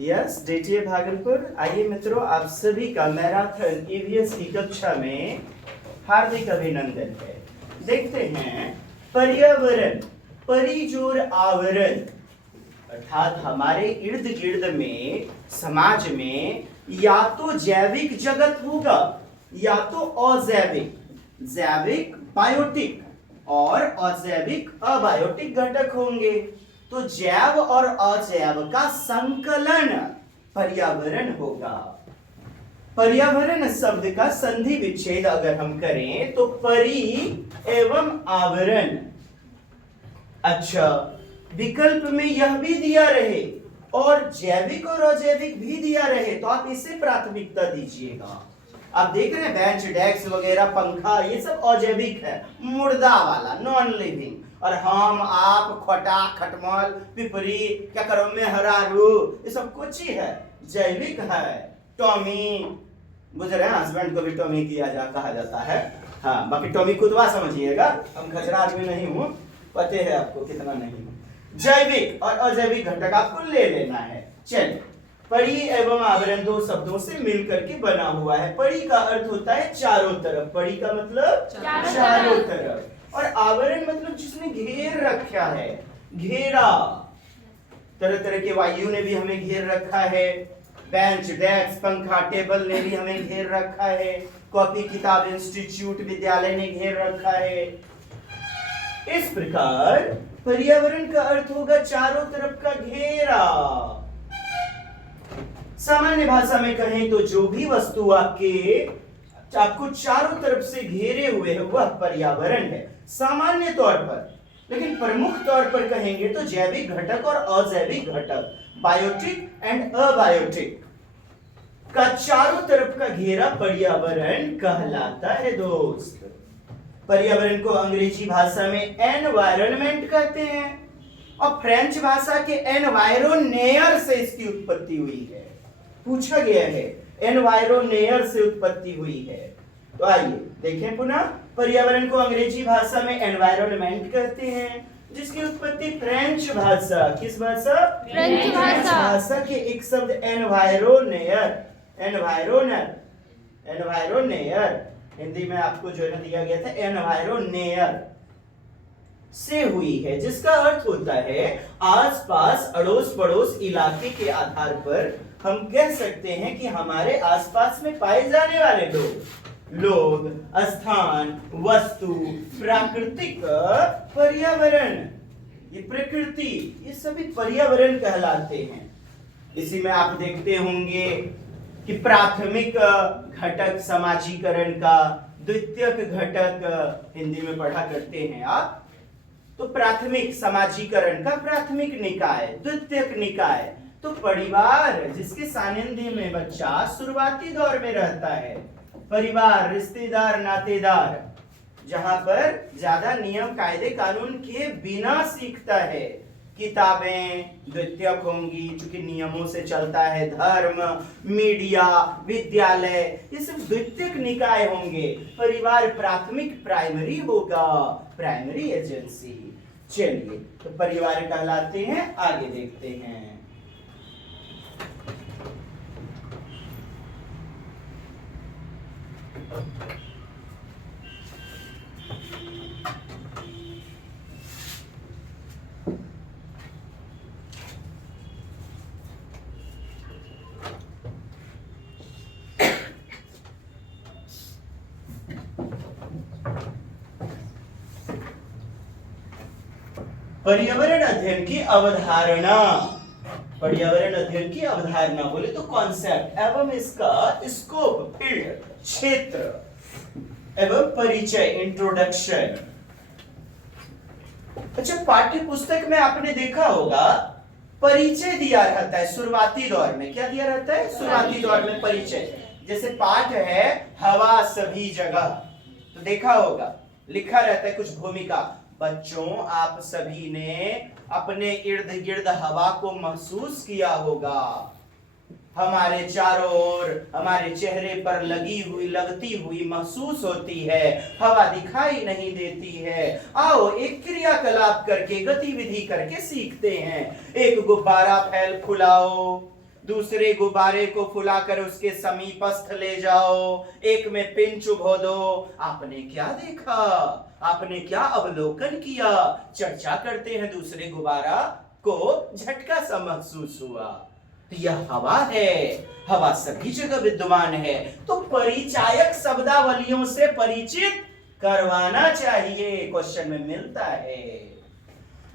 Yes DTA Bhagalpur. आइए मित्रों, आप सभी का मैराथन ईवीएस की कक्षा में हार्दिक अभिनंदन है। देखते हैं पर्यावरण, परिजोर आवरण अर्थात हमारे इर्द गिर्द में, समाज में या तो जैविक जगत होगा या तो अजैविक, जैविक बायोटिक और अजैविक अबायोटिक घटक होंगे। तो जैव और अजैव का संकलन पर्यावरण होगा। पर्यावरण शब्द का संधि विच्छेद अगर हम करें तो परि एवं आवरण। अच्छा, विकल्प में यह भी दिया रहे और जैविक और अजैविक भी दिया रहे तो आप इसे प्राथमिकता दीजिएगा। आप देख रहे हैं बेंच डेस्क वगैरह, पंखा, ये सब अजैविक है, मुर्दा वाला, नॉन लिविंग। और हम आप खटा खटमल पिपरी क्या करो में हरारू, ये सब कुछ ही है, जैविक है। टॉमी, गुजरे हस्बैंड को भी टॉमी कहा जाता है। हाँ, बाकी टॉमी खुदवा समझिएगा, हम खचरा आदमी नहीं हूं, पते है आपको कितना नहीं। जैविक और अजैविक घटक आपको ले लेना है। चलिए, परि एवं आवरण दो शब्दों से मिलकर के बना हुआ है। परि का अर्थ होता है चारों तरफ, परि का मतलब चारों तरफ, और आवरण मतलब जिसने घेर रखा है, घेरा। तरह तरह के वायु ने भी हमें घेर रखा है, बेंच डेस्क पंखा टेबल ने भी हमें घेर रखा है, कॉपी किताब इंस्टीट्यूट विद्यालय ने घेर रखा है। इस प्रकार पर्यावरण का अर्थ होगा चारों तरफ का घेरा। सामान्य भाषा में कहें तो जो भी वस्तु आपको चारों तरफ से घेरे हुए है वह पर्यावरण है, सामान्य तौर पर। लेकिन प्रमुख तौर पर कहेंगे तो जैविक घटक और अजैविक घटक, बायोटिक एंड अबायोटिक का चारों तरफ का घेरा पर्यावरण कहलाता है दोस्त। पर्यावरण को अंग्रेजी भाषा में एनवायरनमेंट कहते हैं और फ्रेंच भाषा के एनवायरोनेयर से इसकी उत्पत्ति हुई है। पूछा गया है, एनवायरोनेयर से उत्पत्ति हुई है। तो आइए देखें पुनः, पर्यावरण को अंग्रेजी भाषा में एनवायरनमेंट कहते हैं, जिसकी उत्पत्ति फ्रेंच भाषा, किस भाषा? फ्रेंच भाषा के एक शब्द एनवायरोनेयर, एनवायरोनेयर हिंदी में आपको जो है दिया गया था एनवायरोनेयर से हुई है, जिसका अर्थ होता है आसपास अड़ोस पड़ोस इलाके के आधार पर हम कह सकते हैं कि हमारे आसपास में पाए जाने वाले लोग, स्थान, वस्तु, प्राकृतिक पर्यावरण, ये प्रकृति, ये सभी पर्यावरण कहलाते हैं। इसी में आप देखते होंगे कि प्राथमिक घटक समाजीकरण का, द्वितीयक घटक हिंदी में पढ़ा करते हैं आप, तो प्राथमिक समाजीकरण का प्राथमिक निकाय, द्वितीयक निकाय तो परिवार, जिसके सानिध्य में बच्चा शुरुआती दौर में रहता है, परिवार, रिश्तेदार, नातेदार, जहां पर ज्यादा नियम कायदे कानून के बिना सीखता है। किताबें द्वितीयक होंगी क्योंकि नियमों से चलता है, धर्म, मीडिया, विद्यालय, ये सब द्वितीयक निकाय होंगे। परिवार प्राथमिक, प्राइमरी होगा, प्राइमरी एजेंसी। चलिए, तो परिवार कहलाते हैं। आगे देखते हैं, पर्यावरण अध्ययन की अवधारणा। पर्यावरण अध्ययन की अवधारणा बोले तो कॉन्सेप्ट एवं इसका स्कोप, फील्ड, क्षेत्र एवं परिचय, इंट्रोडक्शन। अच्छा, पाठ्य पुस्तक में आपने देखा होगा परिचय दिया रहता है शुरुआती दौर में। क्या दिया रहता है? शुरुआती दौर में परिचय। जैसे पाठ है हवा सभी जगह, तो देखा होगा लिखा रहता है कुछ भूमिका। बच्चों, आप सभी ने अपने इर्द गिर्द हवा को महसूस किया होगा। हमारे चारों ओर, हमारे चेहरे पर लगती हुई महसूस होती है, हवा दिखाई नहीं देती है। आओ एक क्रियाकलाप करके, गतिविधि करके सीखते हैं। एक गुब्बारा फुलाओ, दूसरे गुब्बारे को फुलाकर उसके समीपस्थ ले जाओ, एक में पिन चुभो दो। आपने क्या देखा, आपने क्या अवलोकन किया? चर्चा करते हैं, दूसरे गुब्बारा को झटका सा महसूस हुआ। यह हवा है, हवा सभी जगह विद्यमान है, तो परिचायक शब्दावलियों से परिचित करवाना चाहिए, क्वेश्चन में मिलता है।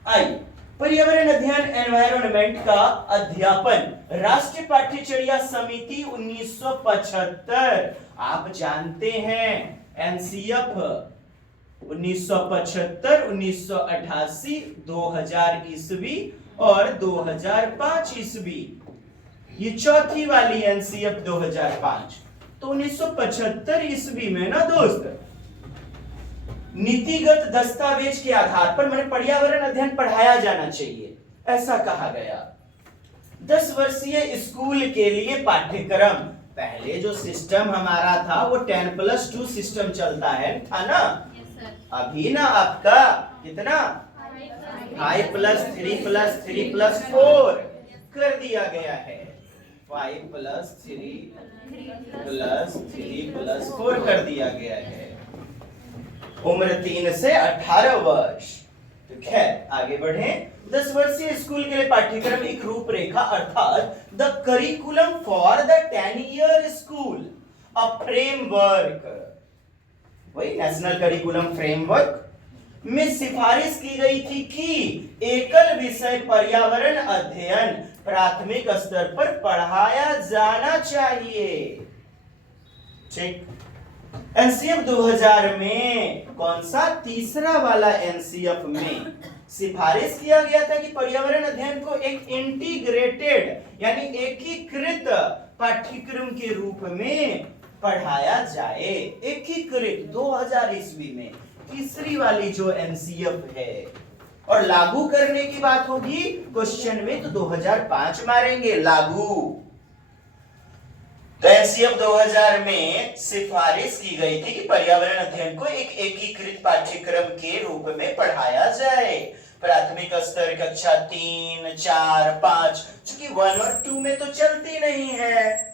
आइए, पर्यावरण अध्ययन एनवायरनमेंट का अध्यापन राष्ट्रीय पाठ्यचर्या समिति 1975। आप जानते हैं एनसीएफ 1975, 1988, 2000 ईस्वी और 2005 ईस्वी, ये चौथी वाली एनसीएफ 2005। तो 1975 ईस्वी में ना दोस्त, नीतिगत दस्तावेज के आधार पर मैंने पर्यावरण अध्ययन पढ़ाया जाना चाहिए, ऐसा कहा गया। 10 वर्षीय स्कूल के लिए पाठ्यक्रम, पहले जो सिस्टम हमारा था वो 10+2 सिस्टम चलता है, था ना? अभी ना आपका कितना 5+3+3+4 कर दिया गया है। 5+3+3+4 कर दिया गया है। उम्र 3 से 18 वर्ष। तो खैर आगे बढ़े। 10 वर्षीय स्कूल के लिए पाठ्यक्रम एक रूपरेखा अर्थात the curriculum for the 10-year school, a framework, वही नेशनल करिकुलम फ्रेमवर्क में सिफारिश की गई थी कि एकल विषय पर्यावरण अध्ययन प्राथमिक स्तर पर पढ़ाया जाना चाहिए। ठीक। एनसीएफ 2000 में कौन सा, तीसरा वाला एनसीएफ में सिफारिश किया गया था कि पर्यावरण अध्ययन को एक इंटीग्रेटेड यानी एकीकृत पाठ्यक्रम के रूप में पढ़ाया जाए। एकीकृत 2000 ईस्वी में तीसरी वाली जो एनसीएफ है, और लागू करने की बात होगी क्वेश्चन में तो 2005 मारेंगे लागू। तो एनसीएफ 2000 में सिफारिश की गई थी कि पर्यावरण अध्ययन को एक एकीकृत पाठ्यक्रम के रूप में पढ़ाया जाए। प्राथमिक स्तर कक्षा 3, 4, 5, चूंकि 1 और 2 में तो चलती नहीं है,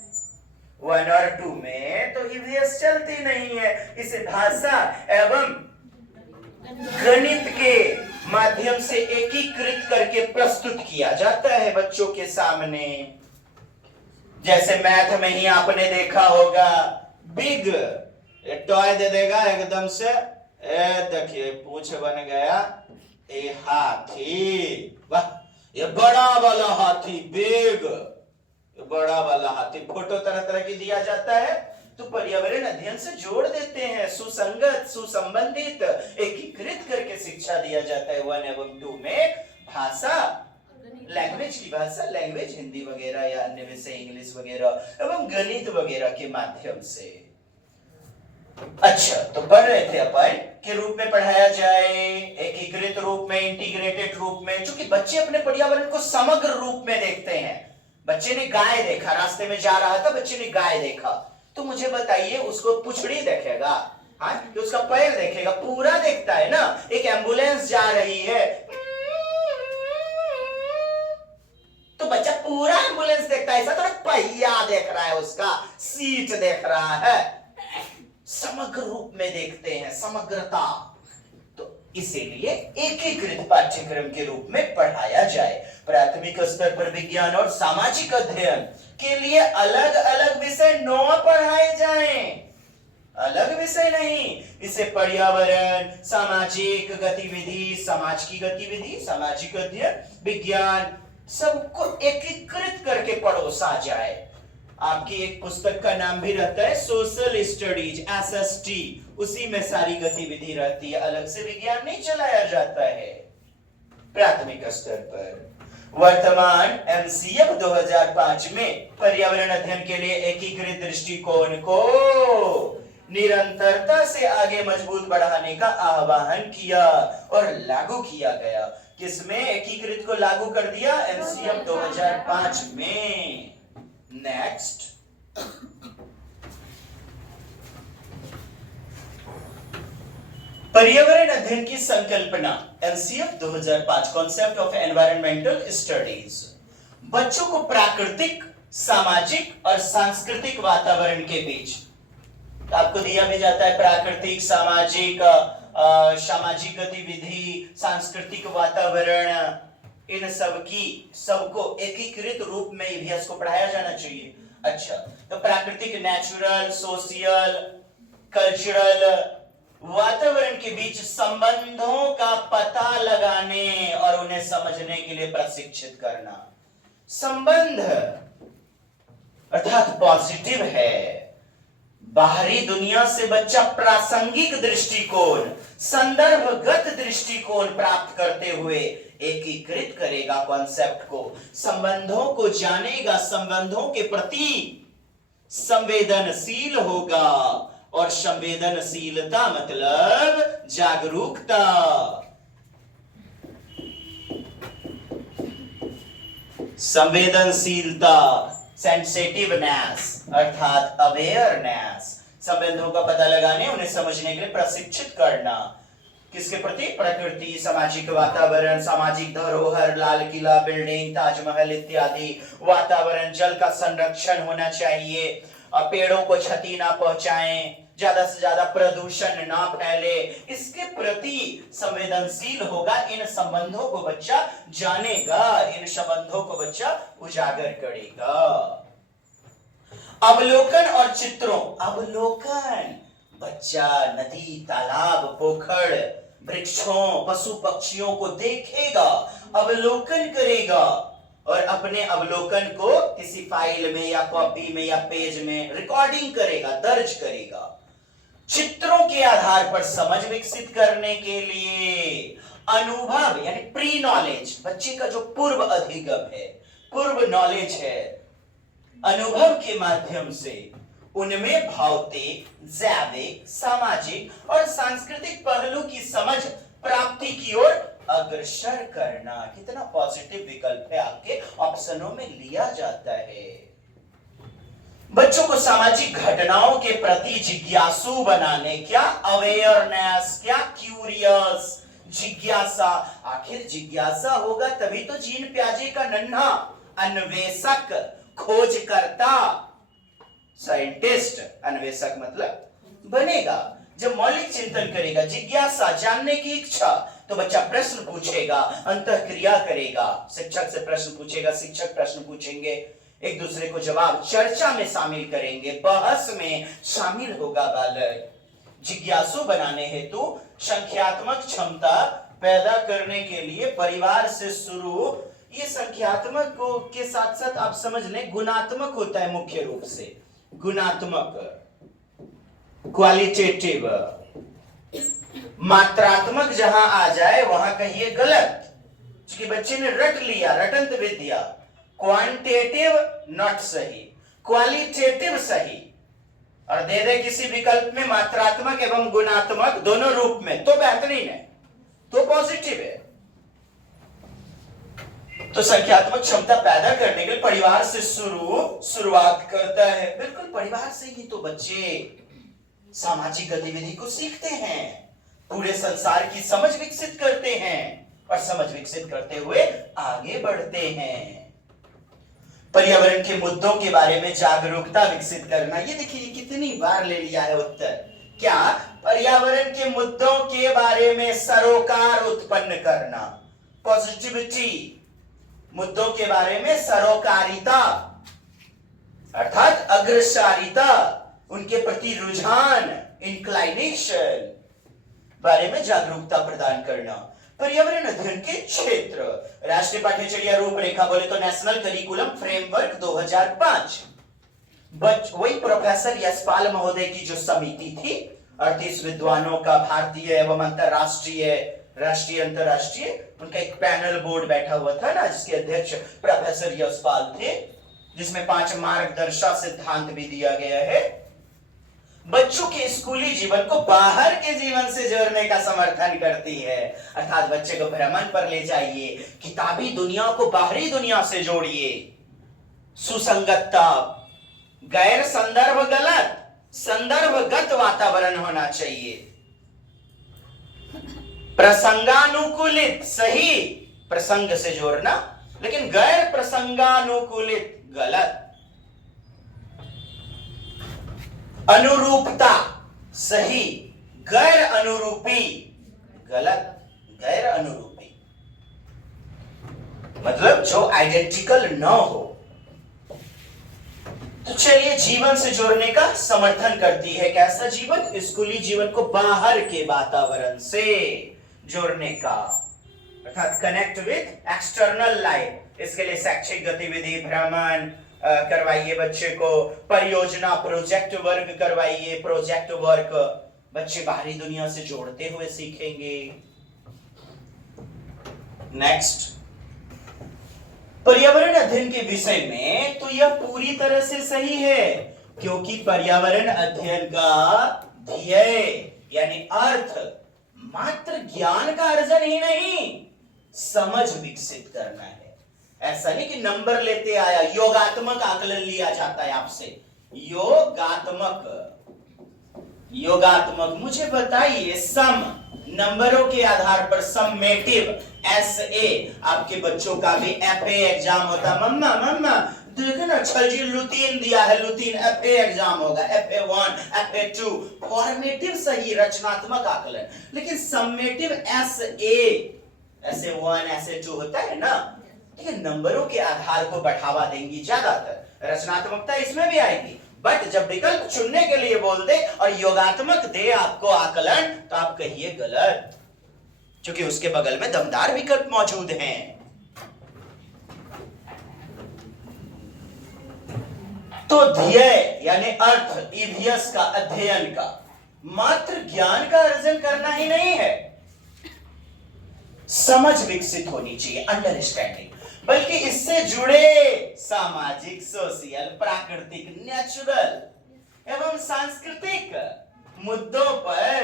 1 और 2 में तो ईवीएस चलती नहीं है, इसे भाषा एवं गणित के माध्यम से एकीकृत करके प्रस्तुत किया जाता है बच्चों के सामने। जैसे मैथ में ही आपने देखा होगा, बिग टॉय दे देगा एकदम से, देखिए पूंछ बन गया, ए हाथी, वाह ये बड़ा वाला हाथी, बिग, बड़ा वाला हाथी, फोटो तरह तरह की दिया जाता है। तो पर्यावरण अध्ययन से जोड़ देते हैं, सुसंगत सुसंबंधित एकीकृत करके शिक्षा दिया जाता है 1 एवं 2 में। भाषा, लैंग्वेज की भाषा, लैंग्वेज हिंदी वगैरह या अन्य विषय इंग्लिश वगैरह एवं गणित वगैरह के माध्यम से। अच्छा, तो पढ़ रहे थे अपन के रूप में पढ़ाया जाए, एकीकृत रूप में, इंटीग्रेटेड रूप में, क्योंकि बच्चे अपने पर्यावरण को समग्र रूप में देखते हैं। बच्चे ने गाय देखा, रास्ते में जा रहा था, बच्चे ने गाय देखा, तो मुझे बताइए उसको पुछड़ी देखेगा, हाँ, तो उसका पैर देखेगा, पूरा देखता है ना। एक एम्बुलेंस जा रही है तो बच्चा पूरा एम्बुलेंस देखता है, ऐसा थोड़ा पहिया देख रहा है, उसका सीट देख रहा है। समग्र रूप में देखते हैं, समग्रता। तो इसीलिए एकीकृत पाठ्यक्रम के रूप में पढ़ाया जाए। प्राथमिक स्तर पर विज्ञान और सामाजिक अध्ययन के लिए अलग अलग विषय न पढ़ाए जाएं, अलग विषय नहीं। इसे पर्यावरण, सामाजिक गतिविधि, समाज की गतिविधि, सामाजिक अध्ययन, विज्ञान, सबको एकीकृत करके पढ़ोसा जाए। आपकी एक पुस्तक का नाम भी रहता है सोशल स्टडीज, एसएसटी, उसी में सारी गतिविधि रहती है, अलग से विज्ञान नहीं चलाया जाता है प्राथमिक स्तर पर। वर्तमान एनसीएफ 2005 में पर्यावरण अध्ययन के लिए एकीकृत दृष्टिकोण को निरंतरता से आगे मजबूत बढ़ाने का आह्वान किया और लागू किया गया। किसमें एकीकृत को लागू कर दिया? एनसीएफ 2005 में। नेक्स्ट, पर्यावरण अध्ययन की संकल्पना, NCF 2005, concept of environmental studies. बच्चों को प्राकृतिक सामाजिक और सांस्कृतिक वातावरण के बीच। तो आपको दिया भी जाता है प्राकृतिक, सामाजिक, सामाजिक गतिविधि, सांस्कृतिक वातावरण, इन सबको एकीकृत रूप में इतिहास को पढ़ाया जाना चाहिए। अच्छा, तो प्राकृतिक, नेचुरल, सोशल, कल्चरल वातावरण के बीच संबंधों का पता लगाने और उन्हें समझने के लिए प्रशिक्षित करना। संबंध अर्थात पॉजिटिव है। बाहरी दुनिया से बच्चा प्रासंगिक दृष्टिकोण, संदर्भगत दृष्टिकोण प्राप्त करते हुए एकीकृत करेगा कॉन्सेप्ट को, संबंधों को जानेगा, संबंधों के प्रति संवेदनशील होगा। और संवेदनशीलता मतलब जागरूकता। संवेदनशीलता, सेंसिटिवनेस अर्थात अवेयरनेस, संबंधों का पता लगाने, उन्हें समझने के लिए प्रशिक्षित करना। किसके प्रति? प्रकृति, सामाजिक वातावरण, सामाजिक धरोहर, लाल किला, बिल्डिंग, ताजमहल इत्यादि वातावरण, जल का संरक्षण होना चाहिए, पेड़ों को क्षति ना पहुंचाएं, ज्यादा से ज्यादा प्रदूषण ना फैले, इसके प्रति संवेदनशील होगा। इन संबंधों को बच्चा जानेगा, इन संबंधों को बच्चा उजागर करेगा। अवलोकन और चित्रों। अवलोकन, बच्चा नदी, तालाब, पोखर, वृक्षों, पशु पक्षियों को देखेगा, अवलोकन करेगा और अपने अवलोकन को किसी फाइल में या कॉपी में या पेज में रिकॉर्डिंग करेगा, दर्ज करेगा। चित्रों के आधार पर समझ विकसित करने के लिए अनुभव यानी प्री नॉलेज, बच्चे का जो पूर्व अधिगम है, पूर्व नॉलेज है, अनुभव के माध्यम से उनमें भौतिक, जैविक, सामाजिक और सांस्कृतिक पहलू की समझ प्राप्ति की ओर अग्रसर करना। कितना पॉजिटिव विकल्प है, आपके ऑप्शनों में लिया जाता है। बच्चों को सामाजिक घटनाओं के प्रति जिज्ञासु बनाने, क्या अवेयरनेस, क्या क्यूरियस, जिज्ञासा। आखिर जिज्ञासा होगा तभी तो जीन पियाजे का नन्हा अन्वेषक, खोजकर्ता, साइंटिस्ट, अन्वेषक मतलब बनेगा। जब मौलिक चिंतन करेगा, जिज्ञासा, जानने की इच्छा, तो बच्चा प्रश्न पूछेगा, अंतःक्रिया करेगा, शिक्षक से प्रश्न पूछेगा, शिक्षक प्रश्न पूछेंगे, एक दूसरे को जवाब, चर्चा में शामिल करेंगे, बहस में शामिल होगा बालक। जिज्ञासु बनाने हेतु संख्यात्मक क्षमता पैदा करने के लिए परिवार से शुरू, ये संख्यात्मक को के साथ साथ आप समझ लें गुणात्मक होता है, मुख्य रूप से गुणात्मक, क्वालिटेटिव। मात्रात्मक जहां आ जाए वहां कहिए गलत, क्योंकि बच्चे ने रट लिया, रटंत विद्या। क्वांटिटेटिव नॉट सही, क्वालिटेटिव सही, और दे दे किसी विकल्प में मात्रात्मक एवं गुणात्मक दोनों रूप में, तो बेहतरीन है, तो पॉजिटिव है। तो संख्यात्मक क्षमता पैदा करने के लिए परिवार से शुरुआत करता है। बिल्कुल, परिवार से ही तो बच्चे सामाजिक गतिविधि को सीखते हैं, पूरे संसार की समझ विकसित करते हैं और समझ विकसित करते हुए आगे बढ़ते हैं। पर्यावरण के मुद्दों के बारे में जागरूकता विकसित करना, ये देखिए कितनी बार ले लिया है उत्तर। क्या? पर्यावरण के मुद्दों के बारे में सरोकार उत्पन्न करना, पॉजिटिविटी, मुद्दों के बारे में सरोकारिता अर्थात अग्रसारिता, उनके प्रति रुझान, इंक्लाइनेशन, बारे में जागरूकता प्रदान करना। पर्यावरण अध्ययन के क्षेत्र, राष्ट्रीय पाठ्यचर्या रूपरेखा बोले तो नेशनल करिकुलम फ्रेमवर्क 2005, वही प्रोफेसर यशपाल महोदय की जो समिति थी, 38 विद्वानों का, भारतीय एवं अंतरराष्ट्रीय, राष्ट्रीय अंतरराष्ट्रीय, उनका एक पैनल बोर्ड बैठा हुआ था ना, जिसके अध्यक्ष प्रोफेसर यशपाल थे, जिसमें 5 मार्गदर्शक सिद्धांत भी दिया गया है। बच्चों के स्कूली जीवन को बाहर के जीवन से जोड़ने का समर्थन करती है, अर्थात बच्चे को भ्रमण पर ले जाइए, किताबी दुनिया को बाहरी दुनिया से जोड़िए, सुसंगतता, गैर संदर्भ गलत, संदर्भगत वातावरण होना चाहिए, प्रसंगानुकूलित, सही प्रसंग से जोड़ना, लेकिन गैर प्रसंगानुकूलित गलत, अनुरूपता सही, गैर अनुरूपी गलत। गैर अनुरूपी मतलब जो आइडेंटिकल न हो। तो चलिए, जीवन से जोड़ने का समर्थन करती है। कैसा जीवन? स्कूली जीवन को बाहर के वातावरण से जोड़ने का, अर्थात कनेक्ट विद एक्सटर्नल लाइफ। इसके लिए शैक्षिक गतिविधि, भ्रमण करवाइए बच्चे को, परियोजना प्रोजेक्ट वर्क करवाइए। प्रोजेक्ट वर्क बच्चे बाहरी दुनिया से जोड़ते हुए सीखेंगे। नेक्स्ट, पर्यावरण अध्ययन के विषय में तो यह पूरी तरह से सही है, क्योंकि पर्यावरण अध्ययन का ध्येय यानी अर्थ मात्र ज्ञान का अर्जन ही नहीं, समझ विकसित करना है। ऐसा नहीं कि नंबर लेते आया, योगात्मक आकलन लिया जाता है आपसे। योगात्मक मुझे बताइए, सम नंबरों के आधार पर, समेटिव SA। आपके बच्चों का भी FA एग्जाम होता। मम्मा देखो ना, छलजी लुतीन दिया है, लुतीन FA एग्जाम होगा, FA1 FA2। फॉर्मेटिव सही, रचनात्मक आकलन, लेकिन समेटिव SA1 SA2 होता है ना। ठीक है, नंबरों के आधार को बढ़ावा देंगी ज्यादातर, रचनात्मकता इसमें भी आएगी। बट जब विकल्प चुनने के लिए बोल दे और योगात्मक दे आपको आकलन, तो आप कहिए गलत, क्योंकि उसके बगल में दमदार विकल्प मौजूद हैं। तो ध्येय यानी अर्थ, ईवीएस का, अध्ययन का, मात्र ज्ञान का अर्जन करना ही नहीं है, समझ विकसित होनी चाहिए, अंडरस्टैंडिंग, बल्कि इससे जुड़े सामाजिक, सोशल, प्राकृतिक, नेचुरल एवं सांस्कृतिक मुद्दों पर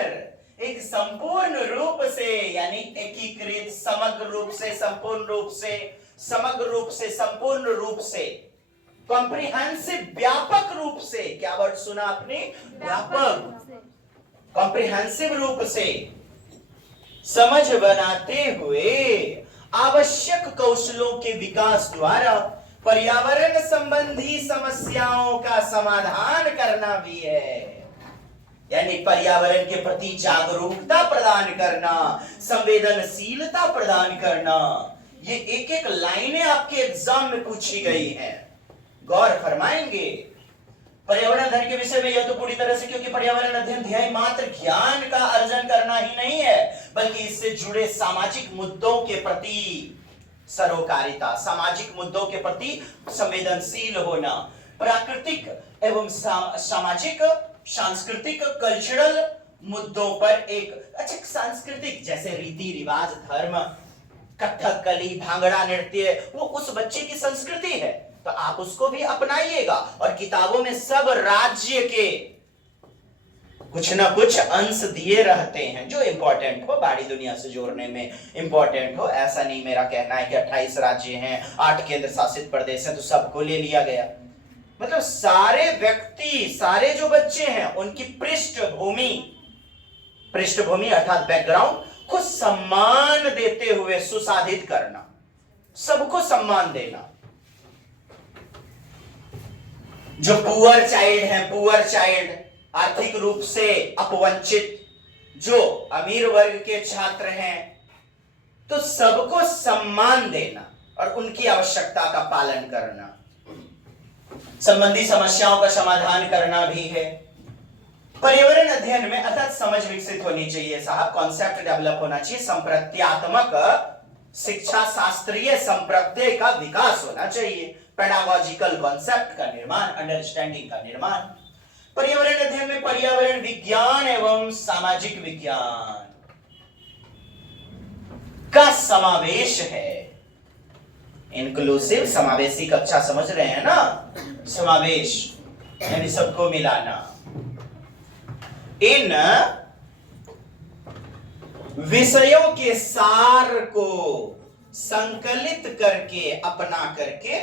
एक संपूर्ण रूप से, यानी एकीकृत, समग्र रूप से, संपूर्ण रूप से, समग्र रूप से, संपूर्ण रूप से, कॉम्प्रिहेंसिव, व्यापक रूप से। क्या वर्ड सुना आपने? व्यापक, कॉम्प्रिहेंसिव रूप से समझ बनाते हुए आवश्यक कौशलों के विकास द्वारा पर्यावरण संबंधी समस्याओं का समाधान करना भी है। यानी पर्यावरण के प्रति जागरूकता प्रदान करना, संवेदनशीलता प्रदान करना। ये एक एक लाइनें आपके एग्जाम में पूछी गई हैं, गौर फरमाएंगे। पर्यावरण अध्ययन के विषय में यह तो पूरी तरह से, क्योंकि पर्यावरण अध्ययन ध्येय मात्र ज्ञान का अर्जन करना ही नहीं है, बल्कि इससे जुड़े सामाजिक मुद्दों के प्रति सरोकारिता, सामाजिक मुद्दों के प्रति संवेदनशील होना, प्राकृतिक एवं सामाजिक, सांस्कृतिक, कल्चरल मुद्दों पर एक अच्छा सांस्कृतिक, जैसे रीति रिवाज, धर्म, कथकली, भांगड़ा नृत्य, वो उस बच्चे की संस्कृति है, तो आप उसको भी अपनाइएगा। और किताबों में सब राज्य के कुछ ना कुछ अंश दिए रहते हैं जो इंपॉर्टेंट हो, बाहरी दुनिया से जोड़ने में इंपॉर्टेंट हो। ऐसा नहीं मेरा कहना है कि 28 राज्य हैं, 8 केंद्र शासित प्रदेश हैं, तो सबको ले लिया गया। मतलब सारे व्यक्ति, सारे जो बच्चे हैं, उनकी पृष्ठभूमि अर्थात बैकग्राउंड को सम्मान देते हुए सुसाधित करना, सबको सम्मान देना। जो पुअर चाइल्ड हैं, पुअर चाइल्ड, आर्थिक रूप से अपवंचित, जो अमीर वर्ग के छात्र हैं, तो सबको सम्मान देना और उनकी आवश्यकता का पालन करना, संबंधी समस्याओं का समाधान करना भी है। पर्यावरण अध्ययन में अर्थात समझ विकसित होनी चाहिए साहब, कॉन्सेप्ट डेवलप होना चाहिए, संप्रत्यात्मक शिक्षा, शास्त्रीय संप्रत्यय का विकास होना चाहिए, पेडागोजिकल कॉन्सेप्ट का निर्माण, अंडरस्टैंडिंग का निर्माण। पर्यावरण अध्ययन में पर्यावरण विज्ञान एवं सामाजिक विज्ञान का समावेश है। इंक्लूसिव, समावेशी कक्षा समझ रहे हैं ना, समावेश यानी सबको मिलाना। इन विषयों के सार को संकलित करके, अपना करके,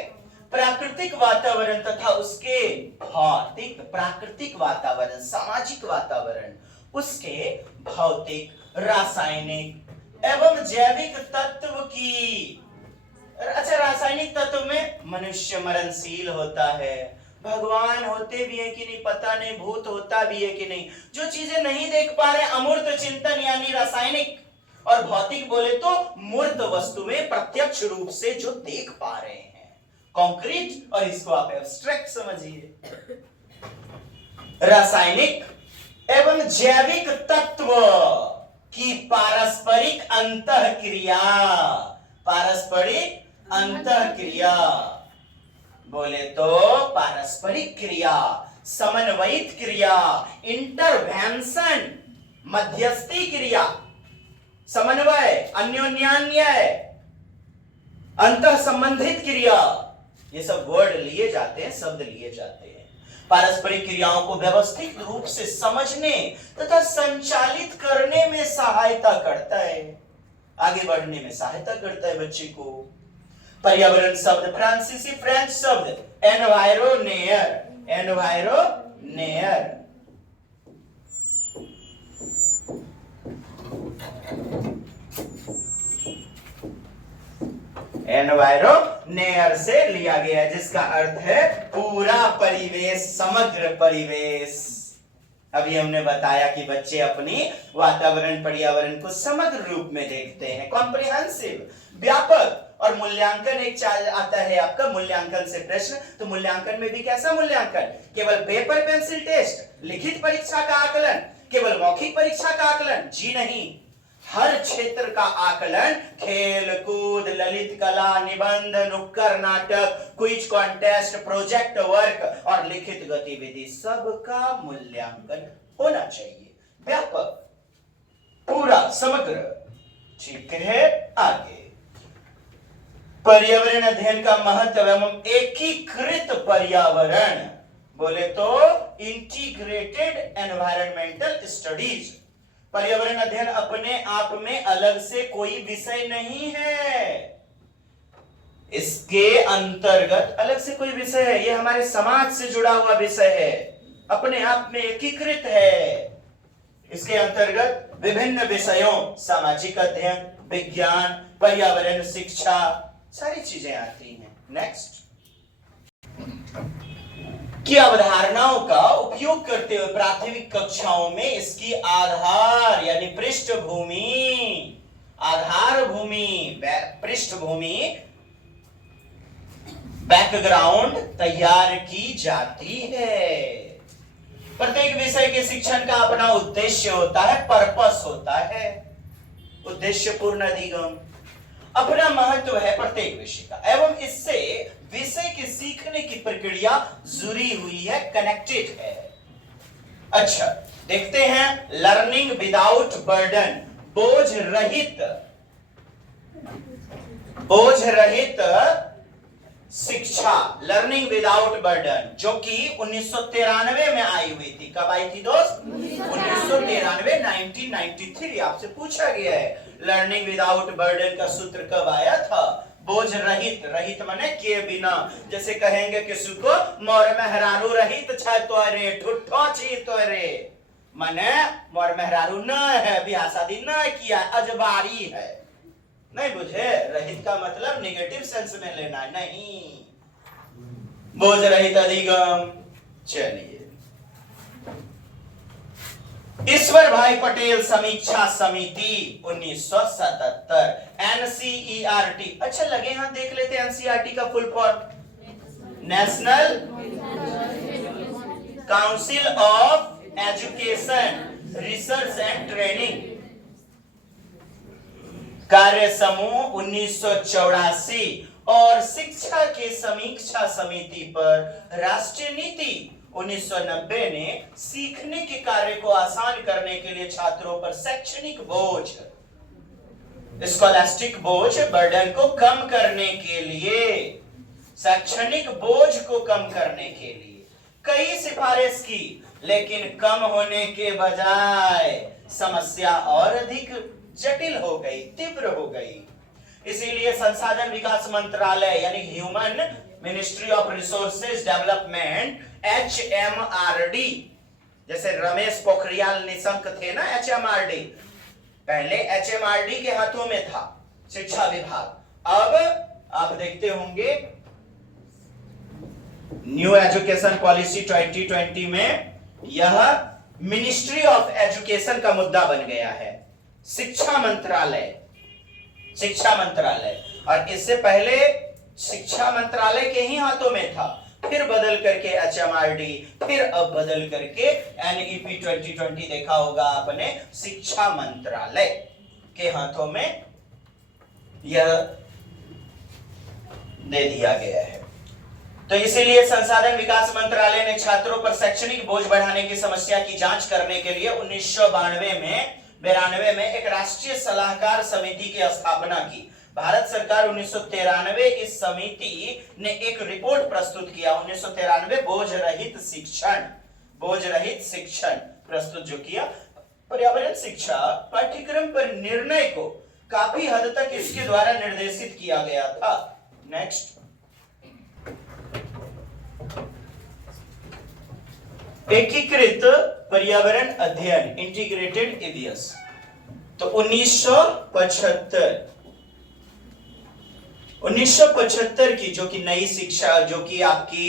प्राकृतिक वातावरण तथा उसके भौतिक, प्राकृतिक वातावरण, सामाजिक वातावरण, उसके भौतिक, रासायनिक एवं जैविक तत्व की, अच्छा रासायनिक तत्व में मनुष्य मरणशील होता है, भगवान होते भी है कि नहीं पता नहीं, भूत होता भी है कि नहीं, जो चीजें नहीं देख पा रहे, अमूर्त चिंतन यानी रासायनिक, और भौतिक बोले तो मूर्त वस्तु में प्रत्यक्ष रूप से जो देख पा रहे हैं, कॉन्क्रीट, और इसको आप एब्स्ट्रैक्ट समझिए। रासायनिक एवं जैविक तत्व की पारस्परिक अंतःक्रिया, पारस्परिक अंतःक्रिया बोले तो पारस्परिक क्रिया, समन्वयित क्रिया, इंटरवेंशन, मध्यस्थी क्रिया, समन्वय, अन्योन्यान्वय, अंतः संबंधित क्रिया, ये सब वर्ड लिए जाते हैं, शब्द लिए जाते हैं। पारस्परिक क्रियाओं को व्यवस्थित रूप से समझने तथा संचालित करने में सहायता करता है, आगे बढ़ने में सहायता करता है बच्चे को। पर्यावरण शब्द फ्रांसीसी फ्रेंच शब्द एनवायरोनेयर, एनवायरोनेयर, एनवायरोनेयर से लिया गया है, जिसका अर्थ है पूरा परिवेश, समग्र परिवेश। अभी हमने बताया कि बच्चे अपनी वातावरण पर्यावरण को समग्र रूप में देखते हैं, कॉम्प्रिहेंसिव, व्यापक। और मूल्यांकन एक आता है आपका, मूल्यांकन से प्रश्न, तो मूल्यांकन में भी कैसा मूल्यांकन? केवल पेपर पेंसिल टेस्ट, लिखित परीक्षा का आकलन, केवल मौखिक परीक्षा का आकलन? जी नहीं, हर क्षेत्र का आकलन, खेल कूद, ललित कला, निबंध, नुक्कड़ नाटक, क्विज कॉन्टेस्ट, प्रोजेक्ट वर्क और लिखित गतिविधि, सबका मूल्यांकन होना चाहिए, व्यापक, पूरा, समग्र। ठीक है, आगे पर्यावरण अध्ययन का महत्व एवं एकीकृत पर्यावरण बोले तो इंटीग्रेटेड एनवायरमेंटल स्टडीज। पर्यावरण अध्ययन अपने आप में अलग से कोई विषय नहीं है, इसके अंतर्गत अलग से कोई विषय है, ये हमारे समाज से जुड़ा हुआ विषय है, अपने आप में एकीकृत है। इसके अंतर्गत विभिन्न विषयों, सामाजिक अध्ययन, विज्ञान, पर्यावरण शिक्षा, सारी चीजें आती हैं। नेक्स्ट, की अवधारणाओं का उपयोग करते हुए प्राथमिक कक्षाओं में इसकी आधार यानी पृष्ठभूमि, आधारभूमि, पृष्ठभूमि, बैकग्राउंड तैयार की जाती है। प्रत्येक विषय के शिक्षण का अपना उद्देश्य होता है, पर्पस होता है, उद्देश्यपूर्ण अधिगम, अपना महत्व है प्रत्येक विषय का, एवं इससे विषय के सीखने की प्रक्रिया जुड़ी हुई है, कनेक्टेड है। अच्छा, देखते हैं लर्निंग विदाउट बर्डन, बोझ रहित, बोझ रहित शिक्षा, लर्निंग विदाउट बर्डन, जो कि 1993 में आई हुई थी। कब आई थी दोस्त? 1993, 1993। आपसे पूछा गया है लर्निंग विदाउट बर्डन का सूत्र कब आया था? बोझ रहित, रहित माने के बिना, जैसे कहेंगे किसी को मोर मेहरारू रहित छ तोरे, ठुठो छी तोरे, माने मोर मेहरारू न है, ब्याह शादी न किया, अजबारी है। नहीं बुझे? रहित का मतलब नेगेटिव सेंस में लेना नहीं, बोझ रहित अधिगम। चलिए, ईश्वर भाई पटेल समीक्षा समिति 1977, एनसीईआरटी। अच्छा लगे हाँ, देख लेते एनसीईआरटी का full form, national council of education research and training, कार्य समूह 1984, और शिक्षा के समीक्षा समिति पर राष्ट्रीय नीति 1990 ने सीखने के कार्य को आसान करने के लिए छात्रों पर शैक्षणिक बोझ, स्कॉलास्टिक बोझ, बर्डन को कम करने के लिए, शैक्षणिक बोझ को कम करने के लिए कई सिफारिश की, लेकिन कम होने के बजाय समस्या और अधिक जटिल हो गई, तीव्र हो गई। इसीलिए संसाधन विकास मंत्रालय यानी human ministry of resources development, HMRD, जैसे रमेश पोखरियाल निशंक थे ना HMRD, पहले HMRD के हाथों में था शिक्षा विभाग, अब आप देखते होंगे न्यू एजुकेशन पॉलिसी 2020 में यह मिनिस्ट्री ऑफ एजुकेशन का मुद्दा बन गया है, शिक्षा मंत्रालय। और इससे पहले शिक्षा मंत्रालय के ही हाथों में था, फिर बदल करके एचएमआरडी, फिर अब बदल करके एनईपी 2020 देखा होगा आपने, शिक्षा मंत्रालय के हाथों में यह दे दिया गया है। तो इसीलिए संसाधन विकास मंत्रालय ने छात्रों पर शैक्षणिक बोझ बढ़ाने की समस्या की जांच करने के लिए 1992 में एक राष्ट्रीय सलाहकार समिति की स्थापना की। भारत सरकार 1993 इस समिति ने एक रिपोर्ट प्रस्तुत किया, 1993 बोझ रहित शिक्षण प्रस्तुत जो किया। पर्यावरण शिक्षा पाठ्यक्रम पर निर्णय को काफी हद तक इसके द्वारा निर्देशित किया गया था। नेक्स्ट, एकीकृत पर्यावरण अध्ययन, इंटीग्रेटेड ईवीएस। तो 1975 की जो कि नई शिक्षा, जो कि आपकी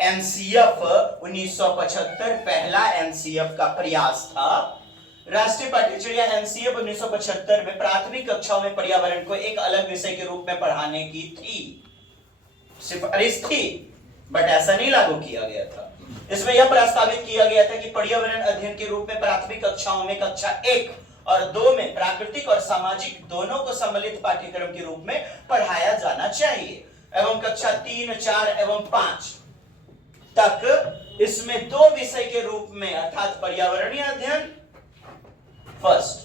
एनसीएफ 1975 पहला एनसीएफ का प्रयास था। राष्ट्रीय पाठ्यचर्या एनसीएफ 1975 में प्राथमिक कक्षाओं में पर्यावरण को एक अलग विषय के रूप में पढ़ाने की सिफारिश थी, बट ऐसा नहीं लागू किया गया था। इसमें यह प्रस्तावित किया गया था कि पर्यावरण अध्ययन के रूप में प्राथमिक कक्षाओं में कक्षा 1 और 2 में प्राकृतिक और सामाजिक दोनों को सम्मिलित पाठ्यक्रम के रूप में पढ़ाया जाना चाहिए, एवं कक्षा 3, 4 एवं 5 तक इसमें 2 विषय के रूप में, अर्थात पर्यावरणीय अध्ययन फर्स्ट,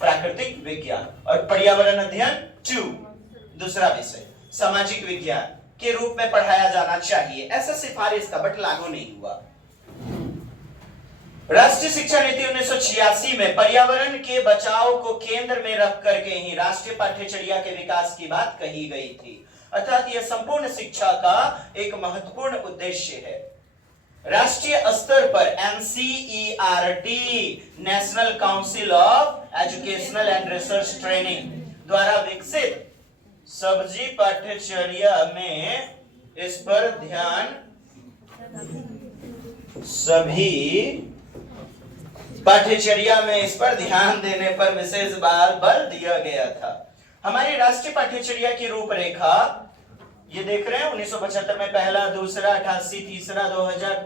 प्राकृतिक विज्ञान, और पर्यावरण अध्ययन 2 दूसरा विषय, सामाजिक विज्ञान के रूप में पढ़ाया जाना चाहिए। ऐसा सिफारिश था, बट लागू नहीं हुआ। राष्ट्रीय शिक्षा नीति 1986 में पर्यावरण के बचाव को केंद्र में रख करके ही राष्ट्रीय पाठ्यचर्या के विकास की बात कही गई थी, अर्थात यह संपूर्ण शिक्षा का एक महत्वपूर्ण उद्देश्य है। राष्ट्रीय स्तर पर NCERT, national council of educational and research training द्वारा विकसित सब्जी पाठ्यचर्या में इस पर ध्यान, सभी पाठ्यचर्या में इस पर ध्यान देने पर विशेष बल दिया गया था। हमारी राष्ट्रीय पाठ्यचर्या की रूपरेखा ये देख रहे हैं, 1975 में पहला, दूसरा, 88, तीसरा, 2000,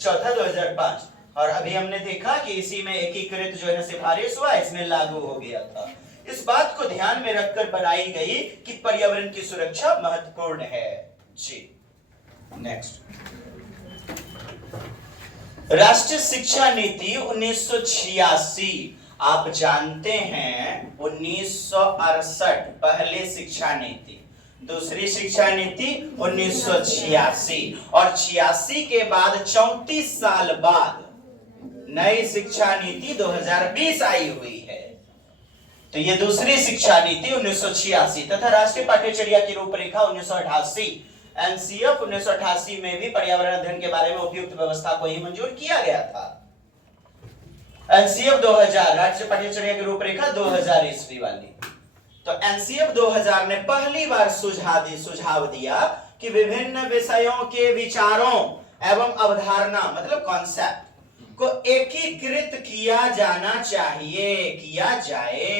चौथा 2005, और अभी हमने देखा कि इसी में एकीकृत जो है सिफारिश हुआ, इसमें लागू हो गया था। इस बात को ध्यान में रखकर बनाई गई कि पर्यावरण की सुरक्षा महत्वपूर्ण है। जी नेक्स्ट, राष्ट्रीय शिक्षा नीति 1986, आप जानते हैं 1968 पहले शिक्षा नीति, दूसरी शिक्षा नीति 1986, और 86 के बाद 34 साल बाद नई शिक्षा नीति 2020 आई हुई है। तो ये दूसरी शिक्षा नीति 1986 तथा राष्ट्रीय पाठ्यचर्या की रूपरेखा 1988, एनसीएफ 1988 में भी पर्यावरण अध्ययन के बारे में उपयुक्त व्यवस्था को ही मंजूर किया गया था। एनसीएफ 2000, राष्ट्रीय पाठ्यचर्या की रूपरेखा 2000 ईस्वी वाली। तो एनसीएफ 2000 ने पहली बार सुझाव दिया कि विभिन्न विषयों के विचारों एवं अवधारणा, मतलब कॉन्सेप्ट को एकीकृत किया जाना चाहिए, किया जाए।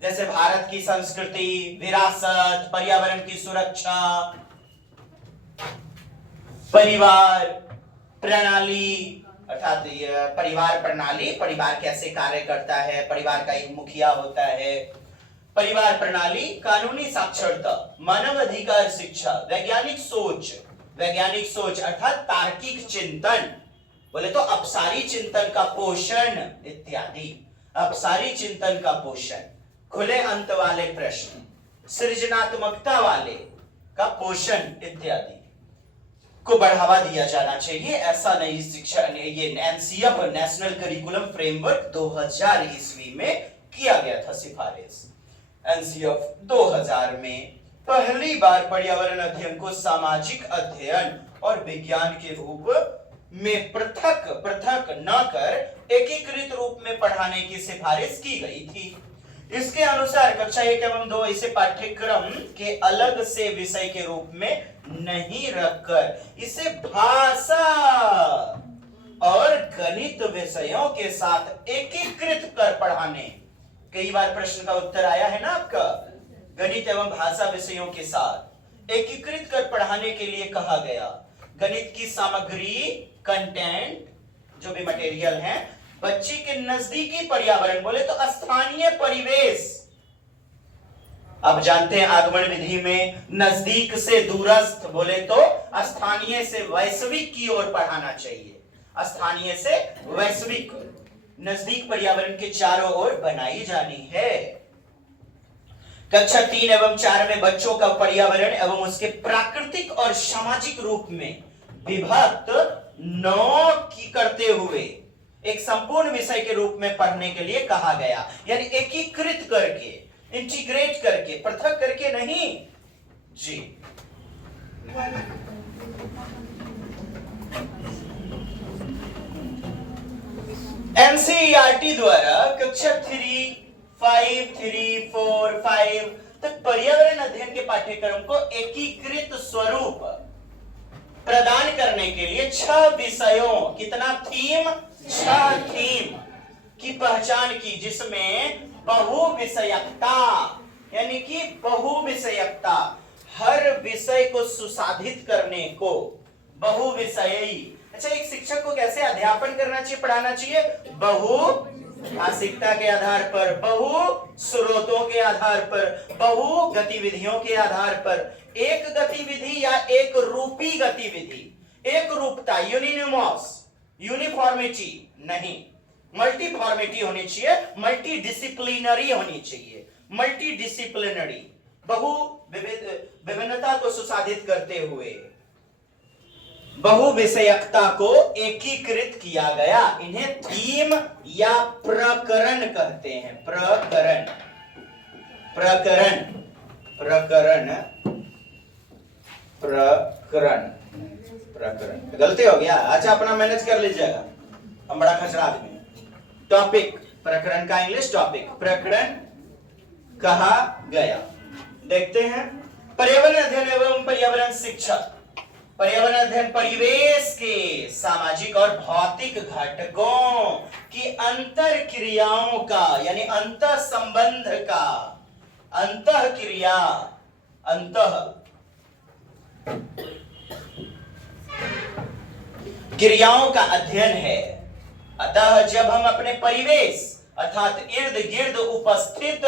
जैसे भारत की संस्कृति, विरासत, पर्यावरण की सुरक्षा, परिवार प्रणाली, अर्थात परिवार प्रणाली, परिवार कैसे कार्य करता है, परिवार का एक मुखिया होता है, परिवार प्रणाली, कानूनी साक्षरता, मानव अधिकार शिक्षा, वैज्ञानिक सोच अर्थात तार्किक चिंतन, बोले तो अपसारी चिंतन का पोषण इत्यादि, अपसारी चिंतन का पोषण, खुले अंत वाले प्रश्न, सृजनात्मकता वाले का पोषण इत्यादि को बढ़ावा दिया जाना चाहिए। ऐसा नई शिक्षा, ये एनसीएफ नेशनल करिकुलम फ्रेमवर्क 2000 ईस्वी में किया गया था सिफारिश। एनसीएफ 2000 में पहली बार पर्यावरण अध्ययन को सामाजिक अध्ययन और विज्ञान के रूप में पृथक न कर एकीकृत रूप में पढ़ाने की सिफारिश की गई थी। इसके अनुसार कक्षा 1 एवं 2 इसे पाठ्यक्रम के अलग से विषय के रूप में नहीं रखकर इसे भाषा और गणित विषयों के साथ एकीकृत कर पढ़ाने। कई बार प्रश्न का उत्तर आया है ना आपका, गणित एवं भाषा विषयों के साथ एकीकृत कर पढ़ाने के लिए कहा गया। गणित की सामग्री, कंटेंट, जो भी मटेरियल है, बच्चे के नजदीकी पर्यावरण, बोले तो स्थानीय परिवेश। आप जानते हैं आगमन विधि में नजदीक से दूरस्थ, बोले तो स्थानीय से वैश्विक की ओर पढ़ाना चाहिए। स्थानीय से वैश्विक, नजदीक पर्यावरण के चारों ओर बनाई जानी है। कक्षा 3 एवं 4 में बच्चों का पर्यावरण एवं उसके प्राकृतिक और सामाजिक रूप में विभक्त 9 की करते हुए एक संपूर्ण विषय के रूप में पढ़ने के लिए कहा गया। यानी एकीकृत करके, इंटीग्रेट करके, पृथक करके नहीं जी। एनसीईआरटी द्वारा कक्षा 3, 5, 3, 4, 5 तक पर्यावरण अध्ययन के पाठ्यक्रम को एकीकृत स्वरूप प्रदान करने के लिए 6 विषयों, कितना थीम, 6 थीम की पहचान की, जिसमें बहुविषयकता, यानी कि बहुविषयकता, हर विषय को सुसाधित करने को बहुविषयी। अच्छा, एक शिक्षक को कैसे अध्यापन करना चाहिए, पढ़ाना चाहिए? बहु भाषिकता के आधार पर, बहु स्रोतों के आधार पर, बहु गतिविधियों के आधार पर। एक गतिविधि या एक रूपी गतिविधि, एक रूपता, यूनिनिमस, यूनिफॉर्मिटी नहीं, मल्टीफॉर्मिटी होनी चाहिए, मल्टी डिसिप्लिनरी होनी चाहिए, मल्टी डिसिप्लिनरी, बहु विभिन्नता को सुसाधित करते हुए बहुविषयकता को एकीकृत किया गया। इन्हें थीम या प्रकरण कहते हैं। प्रकरण, प्रकरण, प्रकरण, प्रकरण, प्रकरण। गलती हो गया, अच्छा अपना मैनेज कर लीजिएगा, हम बड़ा खचरा आदमी। टॉपिक, प्रकरण का इंग्लिश टॉपिक, प्रकरण कहा गया। देखते हैं, पर्यावरण अध्ययन एवं पर्यावरण शिक्षा। पर्यावरण अध्ययन परिवेश के सामाजिक और भौतिक घटकों की अंतर क्रियाओं का, यानी अंतः संबंध का, अंतः क्रिया, अंतः क्रियाओं का अध्ययन है। अतः जब हम अपने परिवेश अर्थात इर्द गिर्द उपस्थित,